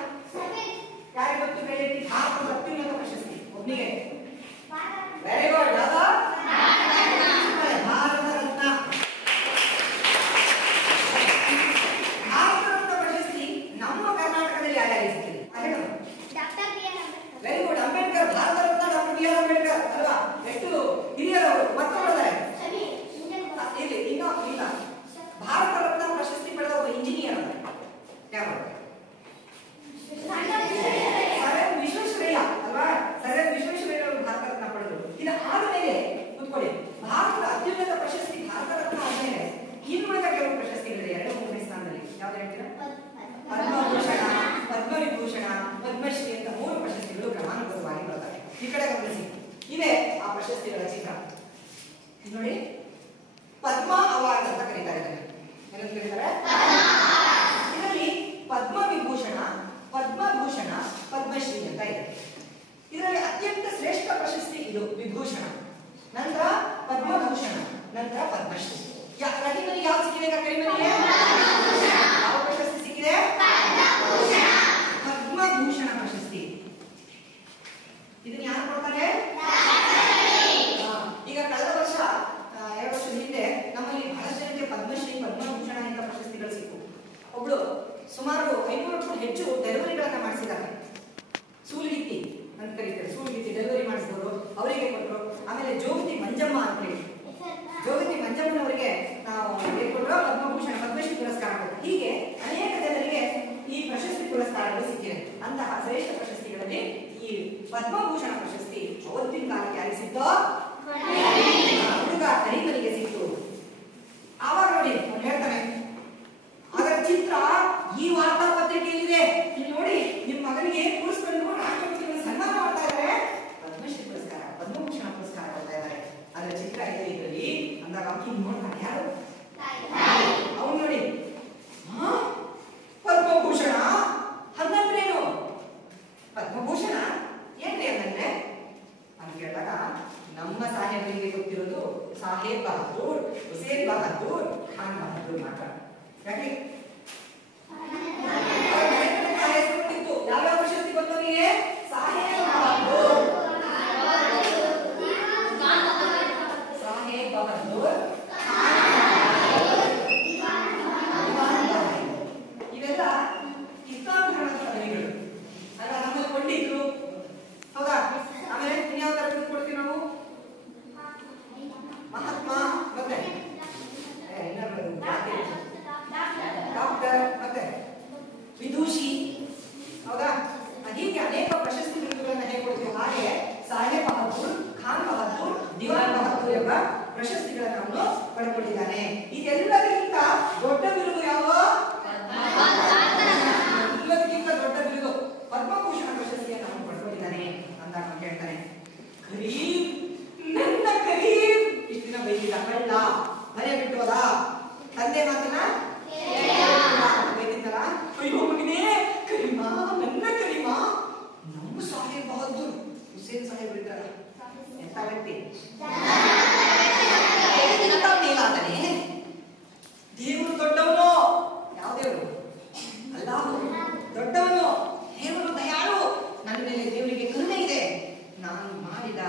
ಯಾರಿಗೆ ಗೊತ್ತು? ಕೈಯಲ್ಲಿ ಭಾರತದ ಅತ್ಯುನ್ನತ ಪ್ರಶಸ್ತಿ ಒಬ್ಬನಿಗೆ. Very good. ಯಾವುದು? ಭಾರತ ರತ್ನ. ಭಾರತ ರತ್ನ ಪ್ರಶಸ್ತಿ ನಮ್ಮ ಕರ್ನಾಟಕದಲ್ಲಿ ಯಾರ್ಯಾರಿಗೆ ಸಿಕ್ಕಿದೆ? Very good. Ambedkar. Bharat Ratna doctor B R Ambedkar ಅಲ್ವಾ? ಎಷ್ಟು ಹಿರಿಯರವರು ಮತ್ತೊಬ್ಬರಿದ್ದಾರೆ ಇಲ್ಲಿ. ಇನ್ನೂ ಇಲ್ಲ. ಭಾರತ ರತ್ನ ಪ್ರಶಸ್ತಿ ಪಡೆದ ಒಬ್ಬ ಇಂಜಿನಿಯರ್ ಯಾರು? ಸರ್ ವಿಶ್ವೇಶ್ವರಯ್ಯ ಅಲ್ವಾ? ಸರ್ ವಿಶ್ವೇಶ್ವರಯ್ಯ ಅವರು ಭಾರತ ರತ್ನ ಪಡೆದರು. ಇದು ಆದ್ಮೇಲೆ ಕೂತ್ಕೊಳ್ಳಿ, ಭಾರತದ ಅತ್ಯುನ್ನತ ಪ್ರಶಸ್ತಿ ಭಾರತ ರತ್ನ ಆದ್ಮೇಲೆ ಇನ್ನುಳಿದ ಕೆಲವು ಪ್ರಶಸ್ತಿಗಳಿದೆ. 2-3 ಸ್ಥಾನದಲ್ಲಿ ಯಾವ್ದು ಹೇಳ್ತೀರಾ? ಪದ್ಮಭೂಷಣ, ಪದ್ಮವಿಭೂಷಣ, ಪದ್ಮಶ್ರೀ ಅಂತ 3 ಪ್ರಶಸ್ತಿಗಳು ಕ್ರಮಾನುಗತವಾಗಿ ಬರ್ತವೆ. ಈ ಕಡೆ ಗಮನಿಸಿ, ಇದೆ ಆ ಪ್ರಶಸ್ತಿಗಳ ಚಿತ್ರ ನೋಡಿ. ಪದ್ಮ ಅವಾರ್ಡ್ ಅಂತ ಕರೀತಾರೆ. ಏನಂತ ಕರೀತಾರೆ? ಇದರಲ್ಲಿ ಪದ್ಮವಿಭೂಷಣ, ಪದ್ಮಭೂಷಣ, ಪದ್ಮಶ್ರೀ ಅಂತ ಇದೆ. ಇದರಲ್ಲಿ ಅತ್ಯಂತ ಶ್ರೇಷ್ಠ ಪ್ರಶಸ್ತಿ ಇದು ವಿಭೂಷಣ, ನಂತರ ಪದ್ಮಭೂಷಣ, ನಂತರ ಪದ್ಮಶ್ರೀ. ರಹೀಮನಿಗೆ ಯಾವ್ದು ಸಿಕ್ಕಿದೆ? ಕರೀಮನಿಗೆ ಯಾವ ಪ್ರಶಸ್ತಿ ಸಿಕ್ಕಿದೆ? ಪದ್ಮಭೂಷಣ ಪ್ರಶಸ್ತಿ. ಇದನ್ನ ಯಾರು ಕೊಡ್ತಾರೆ? ಈಗ ಕಳೆದ ವರ್ಷ 2 ವರ್ಷದ ಹಿಂದೆ ನಮ್ಮಲ್ಲಿ ಬಹಳಷ್ಟು ಜನಕ್ಕೆ ಪದ್ಮಶ್ರೀ, ಪದ್ಮಭೂಷಣ ಇಂಥ ಪ್ರಶಸ್ತಿಗಳು ಸಿಕ್ಕು. ಒಬ್ಳು ಸುಮಾರು 500ಕ್ಕೂ ಹೆಚ್ಚು ಡೆಲಿವರಿಗಳನ್ನ ಮಾಡಿಸಿದ್ದಾರೆ. ಸೂಲಗಿತ್ತಿ ಅಂತ ಕರೀತಾರೆ. ಸೂಲಗಿತ್ತಿ ಯಾರಿಗೂ ಸಿಕ್ಕಿದೆ. ಅಂತಹ ಶ್ರೇಷ್ಠ ಪ್ರಶಸ್ತಿಗಳಲ್ಲಿ ಈ ಪದ್ಮಭೂಷಣ ಪ್ರಶಸ್ತಿ ಅವತ್ತಿನ ಕಾಲಕ್ಕೆ ಯಾರಿಗೆ ಸಿಕ್ತೋ? ಹುಡುಗ ಕರೀಮನಿಗೆ ಸಿಕ್ತು. ಆವಾಗ ನೋಡಿ ಅವ್ನು ಹೇಳ್ತಾನೆ, ಅದರ ಚಿತ್ರ ಈ ವಾರ್ತಾ ಪತ್ರಿಕೆಯಲ್ಲಿದೆ, ಇಲ್ಲಿ ನೋಡಿ ನಿಮ್ಮ ಮಗನಿಗೆ ಕೂರಿಸ್ಕೊಂಡು ರಾಷ್ಟ್ರಪತಿಗಳು ಸನ್ಮಾನ ಮಾಡ್ತಾ ಇದ್ದಾರೆ, ಪದ್ಮಶ್ರೀ ಪುರಸ್ಕಾರ ಪದ್ಮಭೂಷಣ ಪುರಸ್ಕಾರ ಕೊಡ್ತಾ ಇದ್ದಾರೆ, ಅದರ ಚಿತ್ರ ಇದೆ ಇದರಲ್ಲಿ ಅಂದಾಗ ಅವ್ನು ನೋಡ್ತಾನೆ. ಯಾರು? ಅವನು ನೋಡಿ ಪದ್ಮಭೂಷಣ ಹಂಗಂದ್ರೇನು? ಪದ್ಮಭೂಷಣ ಏನ್ರಿ ಹಂಗಂದ್ರೆ ಅಂತ ಕೇಳಿದಾಗ ನಮ್ಮ ಸಾಹೇಬರಿಗೆ ಗೊತ್ತಿರೋದು ಸಾಹೇಬ್ ಬಹದ್ದೂರ್, ಹುಸೇನ್ ಬಹದ್ದೂರ್, ಖಾನ್ ಬಹದ್ದೂರ್ ಮಾತ್ರ. ಯಾಕೆ ಯಾವ್ಯಾವ ಪ್ರಶಸ್ತಿ ಬಂದವರಿಗೆ? ಸಾಹೇಬ್ ಬಹದ್ದೂರ್, ಸಾಹೇಬ್ ಬಹದ್ದೂರ್, ಇವೆಲ್ಲ ಇಸ್ಲಾಂ ಧರ್ಮದ ಪದವಿಗಳು. ಅಲ್ಲ ನಮ್ಮಲ್ಲಿ ಪಂಡಿತರು, ಹೌದಾ? ಆಮೇಲೆ ಇನ್ಯಾವ ತರ ಕೊಡ್ತೀವಿ ನಾವು? ಮಹಾತ್ಮ, ಮತ್ತೆ ಡಾಕ್ಟರ್, ಮತ್ತೆ ವಿದೂಷಿ, ಹೌದಾ? ಹೀಗೆ ಅನೇಕ ಪ್ರಶಸ್ತಿ ಬಿರುದುಗಳನ್ನ ಹೇಗೆ ಕೊಡ್ತೀವಿ, ಹಾಗೆ ಸಾಹೇಬ್ ಬಹದ್ದೂರ್, ಖಾನ್ ಬಹದ್ದೂರ್, ದಿವಾನ್ ಬಹದ್ದೂರ್ ಎಂಬ ಪ್ರಶಸ್ತಿಗಳನ್ನು ಅವನು ಪಡ್ಕೊಂಡಿದ್ದಾನೆ. ಇದೆಲ್ಲದಕ್ಕಿಂತ ದೊಡ್ಡ ಬಿರುದು ಯಾವ? ಎಲ್ಲದಕ್ಕಿಂತ ದೊಡ್ಡ ಬಿರುದು ಪದ್ಮಭೂಷಣ ಪ್ರಶಸ್ತಿಯನ್ನು ಅವನು ಪಡ್ಕೊಂಡಿದ್ದಾನೆ ಅಂತ ಅವನು ಹೇಳ್ತಾನೆ. ಕರೀಂ, ನನ್ನ ಕರೀಂ ಇಷ್ಟು ದಿನ ಬೈದಿದ್ದ ಕಳ್ಳ, ಮನೆ ಬಿಟ್ಟು ಹೋದ, ತಂದೆ ಮಾತನ್ನ ಬೈದಿದ್ದಲ್ಲ, ಅಯ್ಯೋ ಮಗನೇ ಕರೀಮಾ, ನನ್ನ ಕರೀಮಾ, ನಮ್ಮ ಸಾಹೇಬ್ ಬಹದ್ದೂರ್ ಹುಸೇನ್ ಸಾಹೇಬ್ ಇದ್ದಾರಲ್ಲ, ಎಂತ ವ್ಯಕ್ತಿ, ಮೇಲಾದನೆ, ದೇವರು ದೊಡ್ಡವನು. ಯಾವ ದೇವರು? ಅಲ್ಲಾಹು ದೊಡ್ಡವನು, ದೇವರು ದಯಾಳು, ನನ್ನ ಮೇಲೆ ದೇವರಿಗೆ ಕರುಣೆ ಇದೆ, ನಾನು ಮಾಡಿದ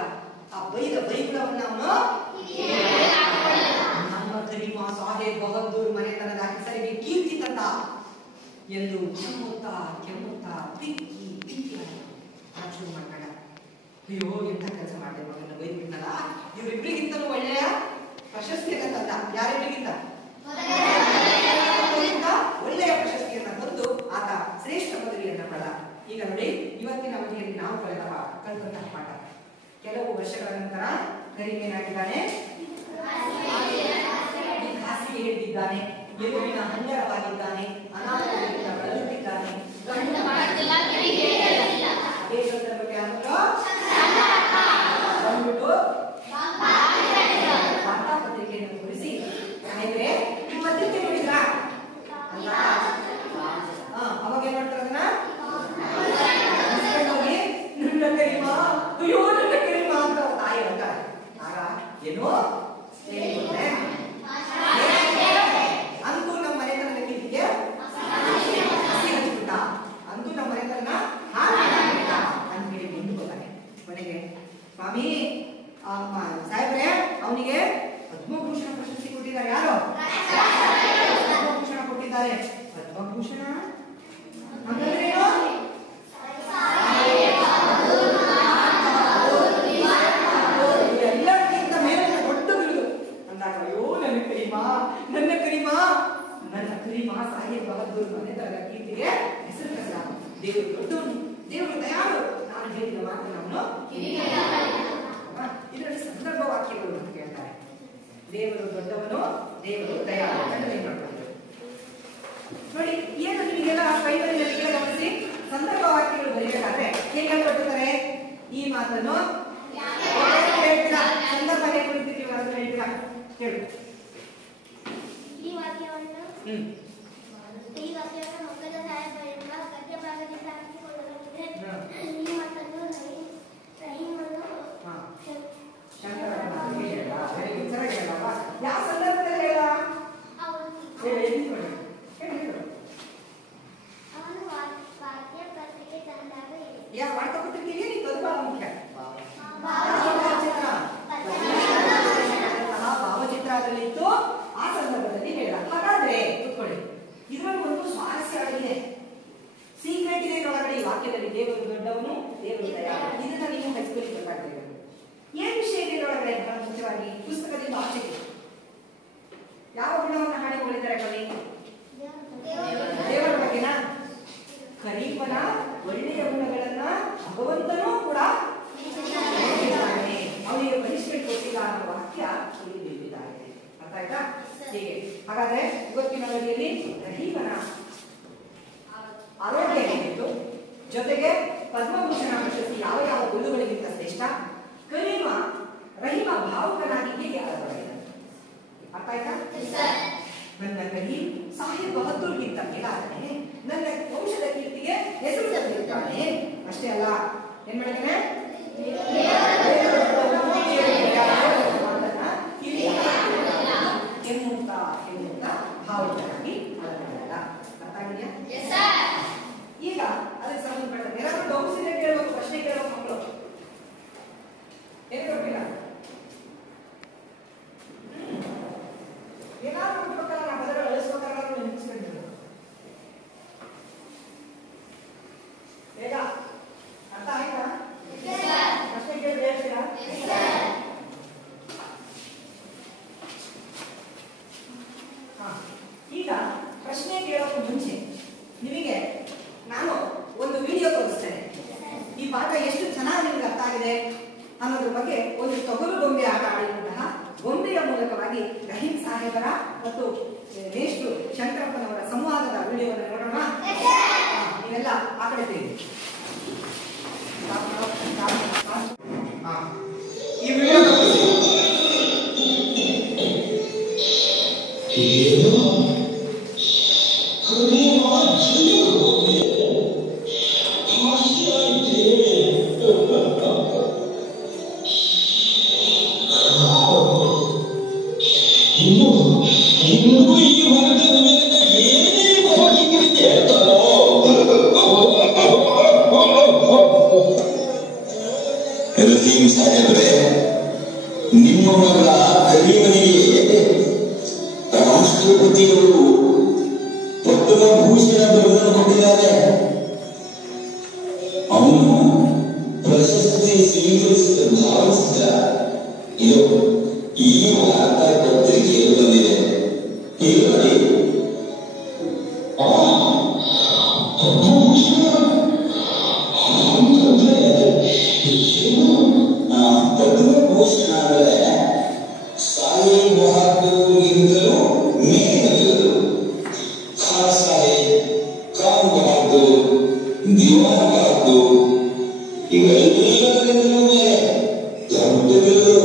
ಆ ಬೈದ ಬೈಗುಳವನ್ನ ಅವನು ನಮ್ಮ ಕರೀಮಾ ಸಾಹೇಬ್ ಬಹದ್ದೂರ್ ಮನೆತನದ ಹೆಸರಿಗೆ ಕೀರ್ತಿ ತಂದ ಎಂದು ಕೆಮ್ಮುತ್ತಾ ಕೆಮ್ಮುತ್ತಾ ಬಿಕ್ಕಿ ಬಿಕ್ಕಿ ಶುರು ಮಾಡ್ಕೊಂಡ. ಅಯ್ಯೋ ಎಂತ ಕೆಲಸ ಮಾಡಿದೆ ಮಗನ, ಬೈದ್ಬಿಟ್ನಲ್ಲ, ಇವರಿಬ್ಬರಿಗಿಂತಲೂ ಒಳ್ಳೆಯ ಪ್ರಶಸ್ತಿಯನ್ನ ತಂದ. ಯಾರಿಬ್ಬರಿಗಿಂತ? ಒಳ್ಳೆಯ ಪ್ರಶಸ್ತಿಯನ್ನ ತಂದು ಆತ ಶ್ರೇಷ್ಠ ಪದವಿಯನ್ನ ಪಡೆದ. ಈಗ ನೋಡಿ, ಇವತ್ತಿನ ಅವಧಿಯಲ್ಲಿ ನಾವು ಕಲಿತಂತಹ ಪಾಠ. ಕೆಲವು ವರ್ಷಗಳ ನಂತರ ಕರೀಂ ಏನಾಗಿದ್ದಾನೆ? ಹಾಸಿಗೆ ಹಿಡಿದಿದ್ದಾನೆ, ಎಲುಬಿನ ಹಂಜರವಾಗಿದ್ದಾನೆ, ಅನಾಥರಿಂದ ಬಳಲುತ್ತಿದ್ದಾನೆ. ಬಂದ್ಬಿಟ್ಟು ವಾರ್ತಾ ಪತ್ರಿಕೆಯನ್ನು ತೋರಿಸಿ, ಹಾಗೆ ಈ ಪತ್ರಿಕೆ ನೋಡಿದ್ರಾ ಅಂತ ಅವಾಗ ಏನ್ ಮಾಡ್ತಾರೆ, ಅದನ್ನ ನನ್ನ ಕರೀಮಾ, ಅಯ್ಯೋ ನನ್ನ ಕರೀಮಾ ಅಂತ ತಾಯಿ ಹೇಳ್ತಾರೆ. ಆಗ ಏನು ಅಂತೂ ನಮ್ಮ ಮನೆತನದ ಕೀರ್ತಿಗೆ ಹಚ್ಚಿಬಿಟ್ಟ, ಅಂತೂ ನಮ್ಮ ಮನೆತನ ಅಂತ ಹೇಳಿ ಮುಂದೆ ಹೋಗ್ತಾನೆ. ಕೊನೆಗೆ ಸ್ವಾಮಿ ಸಾಹೇಬ್ರೆ, ಅವನಿಗೆ ಪದ್ಮಭೂಷಣ ಪ್ರಶಸ್ತಿ ಕೊಟ್ಟಿದ್ದಾರೆ. ಯಾರು? ಪದ್ಮಭೂಷಣ ಕೊಟ್ಟಿದ್ದಾರೆ. ಪದ್ಮಭೂಷಣ ಅಂದ್ರೇನು? ಎಲ್ಲರಿಗಿಂತ ಮೇಲಿನ ದೊಡ್ಡ ಬಿರುದು ಅಂದಾಗ, ಅಯ್ಯೋ ನನ್ನ ಕರೀಮಾ, ನನ್ನ ಕರೀಮಾ, ನನ್ನ ಕರೀಮಾ ಸಾಹೇಬ್ ಬಹದ್ದೂರ್ ಮನೆತನದ ಕೀರ್ತಿಗೆ ಹೆಸರು ಕಸ. ದೇವರು ದೊಡ್ಡವನು, ದೇವರು ದಯಾಳು, ನಾನು ಹೇಳಿದ ಮಾತು ನಮ್ಮನ್ನು ಇದರಲ್ಲಿ ಸಂದರ್ಭ ವಾಕ್ಯಗಳು ಅಂತ ಕೇಳ್ತಾರೆ. ದೇವರು ದೊಡ್ಡವನು, ದೇವರು ದಯಾಳು ನೋಡಿ. ಏನು ನಿಮಗೆಲ್ಲ ಕೈಗಳಿಂದ ಗಮನಿಸಿ, ಸಂದರ್ಭ ವಾಕ್ಯಗಳು ಬರೀಬೇಕಾದ್ರೆ ಹೇಗೆ ಹೇಳ್ಕೊಟ್ಟಿದ್ದಾರೆ? ಈ ಮಾತನ್ನು ಹೇಳ್ತೀರಾ? ಸಂದರ್ಭ ಹೇಗೆ ಕುಳಿತಿದ್ದೀವಿ ಅಂತ ಹೇಳ್ತೀರಾ? ಹೇಳು. ಈ ವಾಕ್ಯವನ್ನು ಮಕ್ಕಳ ಸಾಹೇಬರಿಂದ ಗದ್ಯ ಭಾಗದಿಂದ ಹಾಕಿಕೊಳ್ಳಲಾಗಿದೆ. ಈ ಮಾತನ್ನು ರಹೀಮನು ಯಾವ ಸಂದರ್ಭದಲ್ಲಿ ಹೇಳ? ಅವನು ವಾರ್ತಾ ಪತ್ರಿಕೆ ತಂದಾಗ ಯಾವ ವಾರ್ತಾ ಪತ್ರಿಕೆಗೆ ನೀನು ಅದು ಬಹಳ ಮುಖ್ಯ. ಭಾವಚಿತ್ರ ಅದರಲ್ಲಿತ್ತು, ಆ ಸಂದರ್ಭದಲ್ಲಿ ಹೇಳ. ಹಾಗಾದ್ರೆ ಕೂತ್ಕೊಳ್ಳಿ, ಇದರಲ್ಲಿ ಒಂದು ಸ್ವಾರಸ್ಯ ಅಡಗಿದೆ, ಸೀಕ್ರೆಟ್ ಇದೆ ಒಳಗಡೆ. ಈ ವಾಕ್ಯದಲ್ಲಿ ದೇವರು ದೊಡ್ಡವನು, ದೇವರು ದಯಾಳು, ಇದನ್ನ ನೀವು ಹೈಸ್ಕೂಲಿಗೆ ಗೊತ್ತಾಗ್ತದೆ. ಏನ್ ವಿಷಯ ಇದೆ ಒಳಗಡೆ? ಬಹಳ ಮುಖ್ಯವಾಗಿ ಪುಸ್ತಕದಿಂದ ಆಚೆಗೆ ಯಾವ ಗುಣವನ್ನು ಹಾಡಿಕೊಂಡಿದ್ದಾರೆ ಕವಿ? ದೇವರ ಬಗ್ಗೆನಾ? ಕರೀಮನ ಒಳ್ಳೆಯ ಗುಣಗಳನ್ನ ಭಗವಂತನೂ ಕೂಡ ನೋಡಿದ್ದಾನೆ, ಅವನಿಗೆ ಪನಿಷ್ಮೆಂಟ್ ಕೊಟ್ಟಿಲ್ಲ ಅನ್ನೋ ವಾಕ್ಯ ಇಲ್ಲಿ ನಿಂತಿದ್ದಾರೆ. ಅರ್ಥ ಆಯ್ತಾ? ಹೀಗೆ ಹಾಗಾದ್ರೆ ಇವತ್ತಿನ ಅವಧಿಯಲ್ಲಿ ರಹೀಮನ ಆರೋಗ್ಯ ಹೇಗಿತ್ತು, ಜೊತೆಗೆ ಪದ್ಮಭೂಷಣ ಪ್ರಶಸ್ತಿ ಯಾವ ಯಾವ ಗುರುಗಳಿಗಿಂತ ಶ್ರೇಷ್ಠ, ರಹೀಮ ಭಾವುಕನಾಗಿ ಹೇಗೆ ಆಳಬಡಿದ. ಅರ್ಥ ಆಯ್ತಾ? ನನ್ನ ಕರೀಂ ಸಾಹೇಬ್ ಬಹದ್ದೂರ್ಗಿಂತ ಮೇಲಾದನೆ, ನನ್ನ ವಂಶದ ಕೀರ್ತಿಗೆ ಹೆಸರು ತಂದಿರುತ್ತಾನೆ. ಅಷ್ಟೇ ಅಲ್ಲ, ಏನ್ ಮಾಡಿದ್ದಾನೆ? ಎನ್ನುತ್ತಾ ಭಾವುಕನಾಗಿ ಆಳಬಡಿದ. ಅರ್ಥ ಆಗಿದೆಯಾ? ಈಗ ಅದಕ್ಕೆ ಸಂಬಂಧಪಟ್ಟ ಏನಾದ್ರೂ ಡೌಟ್ಸ್ ಇದೆ ಕೇಳಬೇಕು, ಪ್ರಶ್ನೆ ಕೇಳಬೇಕು ಮಕ್ಕಳು. ಏನು ಗೊತ್ತಿಲ್ಲ, ಏನಾದ್ರೂ ಗೊತ್ತಿಲ್ಲ, ನಾ ಪದಗಳು ಅಳಿಸ್ಬೇಕಾದ್ರೂ ನೆನಪಿಸ್ಕೊಂಡಿದ್ರು ಬೇಗ. ಅರ್ಥ ಆಯ್ತಾ? ಪ್ರಶ್ನೆ ಕೇಳಿ ಹೇಳ್ತೀರಾ? ಈಗ ಪ್ರಶ್ನೆ ಕೇಳೋಕೆ ಮುಂಚೆ ನಿಮಗೆ ನಾನು ಒಂದು ವಿಡಿಯೋ ತೋರಿಸ್ತೇನೆ. ಈ ಪಾಠ ಎಷ್ಟು ಚೆನ್ನಾಗಿ ನಿಮಗೆ ಅರ್ಥ ಆಗಿದೆ ಅನ್ನೋದ್ರ ಬಗ್ಗೆ ಒಂದು ತೊಗಲು ಗೊಂಬೆ ಆಟ ಆಡಿದಂತಹ ಗೊಂಬೆಯ ಮೂಲಕವಾಗಿ ರಹೀಂ ಸಾಹೇಬರ ಮತ್ತು ಮೇಷ್ಟ್ರು ಶಂಕರಪ್ಪನವರ ಸಂವಾದದ ವಿಡಿಯೋವನ್ನು ನೋಡೋಣ. ನೀವೆಲ್ಲ ಆ ಕಡೆ ತಿರುಗಿ. ಈ ವಿಡಿಯೋ ರಹೀಂ ಸಾಹೇಬ್ರೆ, ನಿಮ್ಮ ಮಗ ಕರೀಮನಿಗೆ ರಾಷ್ಟ್ರಪತಿಗಳು ಪದ್ಮಭೂಷಣ ಬಿರುದನ್ನು ಕೊಟ್ಟಿದ್ದಾರೆ. ಅವನು ಪ್ರಶಸ್ತಿ ಸ್ವೀಕರಿಸಿದ ಭಾವಿಸಿದ ಇದು ಈ ವಾರ್ತಾ ಪತ್ರಿಕೆಯಲ್ಲಿ ಬಂದಿದೆ. ಈಗ ನೋಡಿ, ಪದ್ಮಭೂಷಣ ಅಂದರೆ ಸಾಹೇಬ್ ಬಹದ್ದೂರ್ಗಿಂತಲೂ ಮೇಲಿನದು. ಖಾನ್ ಸಾಹೇಬ್, ಖಾನ್ ಬಹದ್ದೂರ್, ದಿವಾನ್ ಬಹದ್ದೂರ್ ಇವೆಲ್ಲದರಿಂದಲೂ ದೊಡ್ಡದು.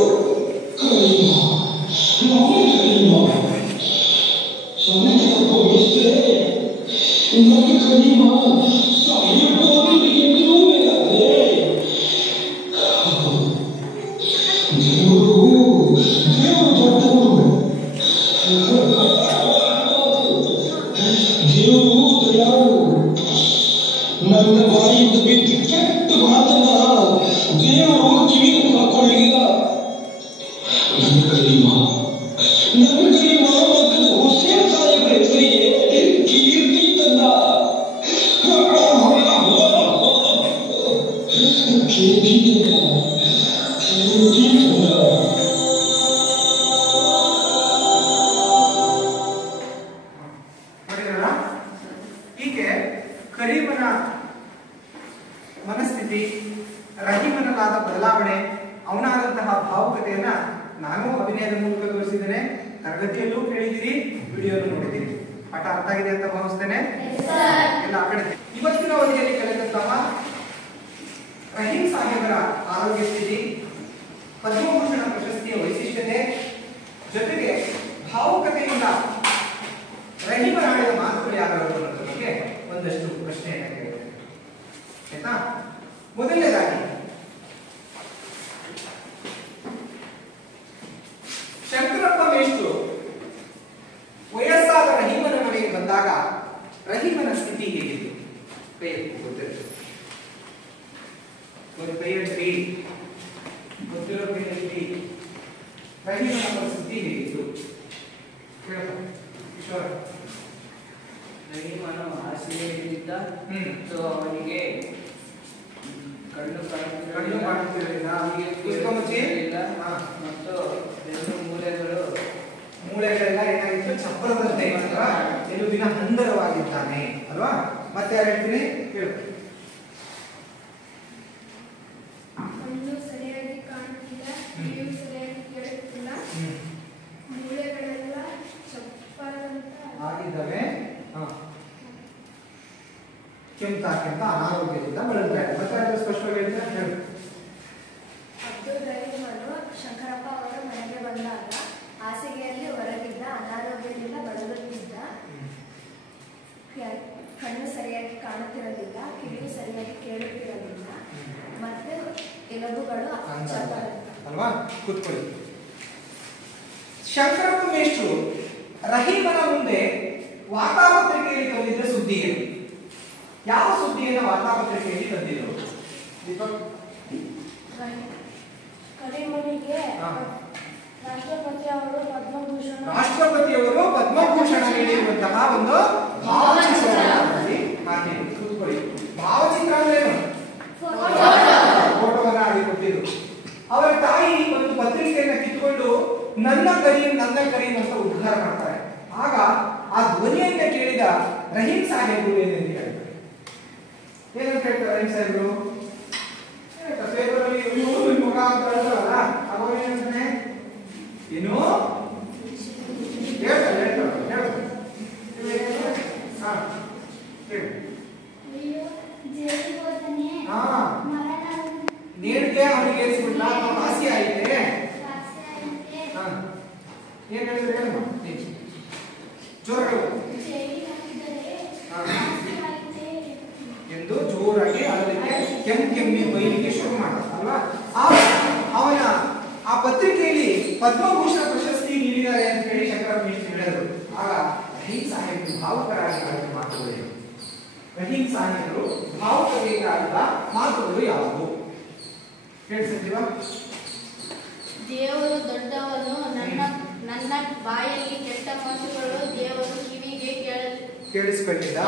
ನನ್ನ ಬಾಯಿಂದ ಬಿದ್ದು ಕೆಟ್ಟ ಮಾತನ್ನ ದೇವರು ಕಿವಿಗೆ ಹಾಕೊಳ್ಳಿಲ್ಲ. ನನ್ನ ಕರೀಮ ಮತ್ತು ಹುಸೇನ್ ಸಾಹೇಬ್ರ ಹೆಸರಿಗೆ ಕೀರ್ತಿ ತಂದ. ಹೀಗೆ ಕರೀಮನ ಮನಸ್ಥಿತಿ, ರಹೀಮನಲ್ಲಾದ ಬದಲಾವಣೆ, ಅವನಾದಂತಹ ಭಾವುಕತೆಯನ್ನ ನಾನು ಅಭಿನಯದ ಮೂಲಕ ತೋರಿಸಿದ್ದೇನೆ. ತರಗತಿಯಲ್ಲೂ ಕೇಳಿದ್ದೀರಿ, ವಿಡಿಯೋಲ್ಲೂ ನೋಡಿದ್ದೀರಿ. ಪಾಠ ಅರ್ಥ ಆಗಿದೆ ಅಂತ ಭಾವಿಸ್ತೇನೆ. ಎಲ್ಲ ಆ ಕಡೆ ಇವತ್ತಿನ ಅವಧಿಯಲ್ಲಿ ಕಲಿತಂತಹ ರಹೀಂ ಸಾಹೇಬರ ಆರೋಗ್ಯ ಸ್ಥಿತಿ, ಪದ್ಮಭೂಷಣ ಪ್ರಶಸ್ತಿಯ ವೈಶಿಷ್ಟ್ಯತೆ, ಜೊತೆಗೆ ಭಾವುಕತೆಯಿಂದ ರಹೀಮನ ಆಡಿದ ಮಾತುಗಳು ಯಾವ್ಯಾವ ಅನ್ನೋದ್ರ ಬಗ್ಗೆ ಒಂದಷ್ಟು ಪ್ರಶ್ನೆಯನ್ನು ಕೇಳಿದೆ. ಆಯ್ತಾ? ಮೊದಲನೇದಾಗಿ ಶಂಕರಪ್ಪ ಮೇಷ್ಟ್ರು ವಯಸ್ಸಾದ ರಹೀಮನ ಮನೆಗೆ ಬಂದಾಗ ರಹೀಮನ ಸ್ಥಿತಿ ಹೇಗಿತ್ತು? ಕೈ ಗೊತ್ತಿರುತ್ತೆ, ಒಂದು ಕೈಯಲ್ಲಿ ಗೊತ್ತಿರೋ ಕೈಯಲ್ಲಿ ರಹೀಮನ ಪರಿಸ್ಥಿತಿ ಹೇಗಿತ್ತು? ಕಿಶೋರ್, ರಹೀಮನು ಆಸ್ಟ್ರೇಲಿಯಾದಲ್ಲಿದ್ದ. ಸೊ ಅವನಿಗೆ ಕಣ್ಣು ಕಾಣುತ್ತಿರಲಿಲ್ಲ ಮತ್ತು ಎರಡು ಮೂಳೆಗಳೆಲ್ಲ ಏನಾಗಿತ್ತು? ಚಪ್ಪರದಂತೆ, ಎಲುಬಿನ ಹಂದರವಾಗಿದ್ದಾನೆ ಅಲ್ವಾ? ಮತ್ತೆ ಯಾರು ಹೇಳ್ತೀನಿ ಹೇಳು. ಕಣ್ಣು ಸರಿಯಾಗಿ ಕಾಣುತ್ತಿಲ್ಲ, ಕಿವಿಯು ಸರಿಯಾಗಿ ಕೇಳುತ್ತಿಲ್ಲ, ಮೂಳೆಗಳೆಲ್ಲ ಚಪ್ಪರಂತ ಆಗಿದ್ದಾವೆ. ಕೆಂಪಾಕೆಂತ ಅನಾರೋಗ್ಯದಿಂದ ಬಳಲ್ತಾ ಇದೆ. ಮತ್ತೆ ಅದು ಸ್ಪಷ್ಟವಾಗಿ ಹೇಳ್ತೀರಾ ಹೇಳು. ಅಬ್ದುಲ್ ರಹೀಮನು ಶಂಕರಪ್ಪ ಅವರ ಮನೆಗೆ ಬಂದಾಗ ಹಾಸಿಗೆಯಲ್ಲಿ ಹೊರಗಿದ್ದ, ಅನಾರೋಗ್ಯದಿಂದ ಬಳಲುತ್ತಿದ್ದ, ಕಣ್ಣು ಸರಿಯಾಗಿ ಕಾಣುತ್ತಿರಲಿಲ್ಲ, ಕಿವಿಯು ಸರಿಯಾಗಿ ಕೇಳುತ್ತಿರಲಿಲ್ಲ, ಮತ್ತೆ ಎಲುಬುಗಳು ಚಪ್ಪರಂತ. ಅಲ್ವಾ? ಕೂತ್ಕೊಳ್ಳಿ. ಶಂಕರಪ್ಪ ಮೇಷ್ಟ್ರು ರಹೀಮನ ಮುಂದೆ ವಾರ್ತಾಪತ್ರಿಕೆಯಲ್ಲಿ ತಂದಿದ್ದ ಸುದ್ದಿ ಏನು? ಯಾವ ಸುದ್ದಿಯನ್ನು ವಾರ್ತಾಪತ್ರಿಕೆಯಲ್ಲಿ ತಂದಿದ್ರು? ದೀಪಕ್ ಕರೀಮನಿಗೆ ಹಾ. ರಾಷ್ಟ್ರಪತಿಯವರು ಪದ್ಮಭೂಷಣ ನೀಡಿರುವಂತಹ ಒಂದು ಭಾವಚಿತ್ರದಲ್ಲಿ ಹಾಕಿದ್ರು. ಕೂತ್ಕೊಳ್ಳಿ. ಭಾವಚಿತ್ರ ಅಂದ್ರೆ ಏನು? ಫೋಟೋವನ್ನ ಹಾಕಿಕೊಟ್ಟಿದ್ರು. ಅವರ ತಾಯಿ ಒಂದು ಪತ್ರಿಕೆಯನ್ನ ಕಿತ್ಕೊಂಡು ನನ್ನ ಕರೀಂ ಅಂತ ಉದ್ಧಾರ ಮಾಡ್ತಾರೆ. ಆಗ ಆ ಧ್ವನಿಯನ್ನ ಕೇಳಿದ ರಹೀಂ ಸಾಹೇಬರು ಏನೆಂದು ಹೇಳ್ತಾರೆ? ಏನಂತ ಹೇಳ್ತಾರೆ ರಹೀಂ ಸಾಹೇಬರು? ಪೇಪರಲ್ಲಿ ಮುಖ ಅಂತ ಹೇಳ್ತಾರಲ್ಲ, ಅವಾಗ ಏನಂತಾನೆ? ಏನು ಹೇಳ್ತಾರೆ ಹೇಳು. ಹಾ ಹೇಳು. ಹಾ ನೇಣಿಗೆ ಅವನಿಗೆ ಏರಿಸ್ಬಿಟ್ಲ, ರಾಶಿ ಆಯ್ತೆ. ಹಾ ಏನ್ ಹೇಳಿದ್ರೆ ಹೇಳು ಜೋರಾಗಿ ಎಂದು ಜೋರಾಗಿ ಅದಕ್ಕೆ ಕೆಮ್ಮಿ ಬೈಲಿಕ್ಕೆ ಶುರು ಮಾಡ ಅಲ್ವಾ? ಅವನ ಆ ಪತ್ರಿಕೆಯಲ್ಲಿ ಪದ್ಮಭೂಷಣ ಪ್ರಶಸ್ತಿ ನೀಡಿದ್ದಾರೆ ಅಂತ ಹೇಳಿ ಶಂಕರಪ್ಪ ಮೇಷ್ಟ್ರು ಹೇಳಿದ್ರು. ಆಗ ರಹೀಂ ಸಾಹೇಬರು ಭಾವುಕರಾಗಿ ಆಡಿದ ಮಾತುಗಳು ರಹೀಂ ಸಾಹೇಬರು ಭಾವುಕರಿಗೆ ಆಡಿದ ಮಾತುಗಳು ಯಾವುವು ಕೇಳಿಸಿದ್ದೀವಾ? ದೇವರು ದೊಡ್ಡವನು, ನನ್ನ ಬಾಯಲ್ಲಿ ಕೆಟ್ಟ ಮಾತುಗಳು ದೇವರು ಕಿವಿಗೆ ಕೇಳಿಸ್ಕೊಳ್ಳಿಲ್ಲ.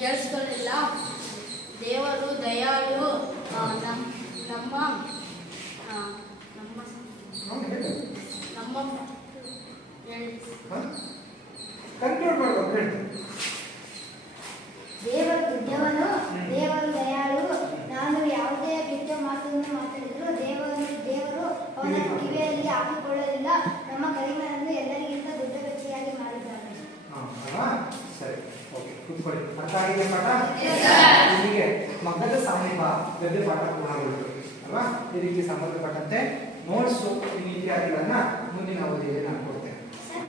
ಕೇಳಿಸ್ಕೊಳ್ಳಿಲ್ಲ. ದೇವರು ದಯಾಳು, ನಮ್ಮ ಕನ್ಕ್ಲೂಡ್ ಮಾಡ್ಬೇಕು ಹೇಳಿ. ದೇವರು ದೊಡ್ಡವನು, ದೇವರು ದಯಾಳು, ನಾನು ಯಾವುದೇ ಕೆಟ್ಟ ಮಾತನ್ನು ಮಾತಾಡಿದ್ರು ದೇವರು ಅವನ ಕಿವಿಯಲ್ಲಿ ಹಾಕಿಕೊಳ್ಳಲಿಲ್ಲ, ನಮ್ಮ ಕರೀಮನನ್ನು ಎಲ್ಲರಿಗಿಂತ ದೊಡ್ಡ ವ್ಯಕ್ತಿಯಾಗಿ ಮಾಡಿದ್ದಾನೆ. ಸರಿ, ಓಕೆ, ಕೂತ್ಕೊಳ್ಳಿ. ಅರ್ಥ ಆಗಿದೆ ಪಾಠ? ಹೀಗೆ ಮಗ್ಗದ ಸಾಹಿಬ ಗದ್ದೆ ಪಾಠ ಕೂಡ ಅಲ್ವಾ? ಈ ರೀತಿ ಸಂಬಂಧಪಟ್ಟಂತೆ ನೋಟ್ಸ್ ಇತ್ಯಾದಿಗಳನ್ನ ಮುಂದಿನ ಅವಧಿಯಲ್ಲಿ ನಾನು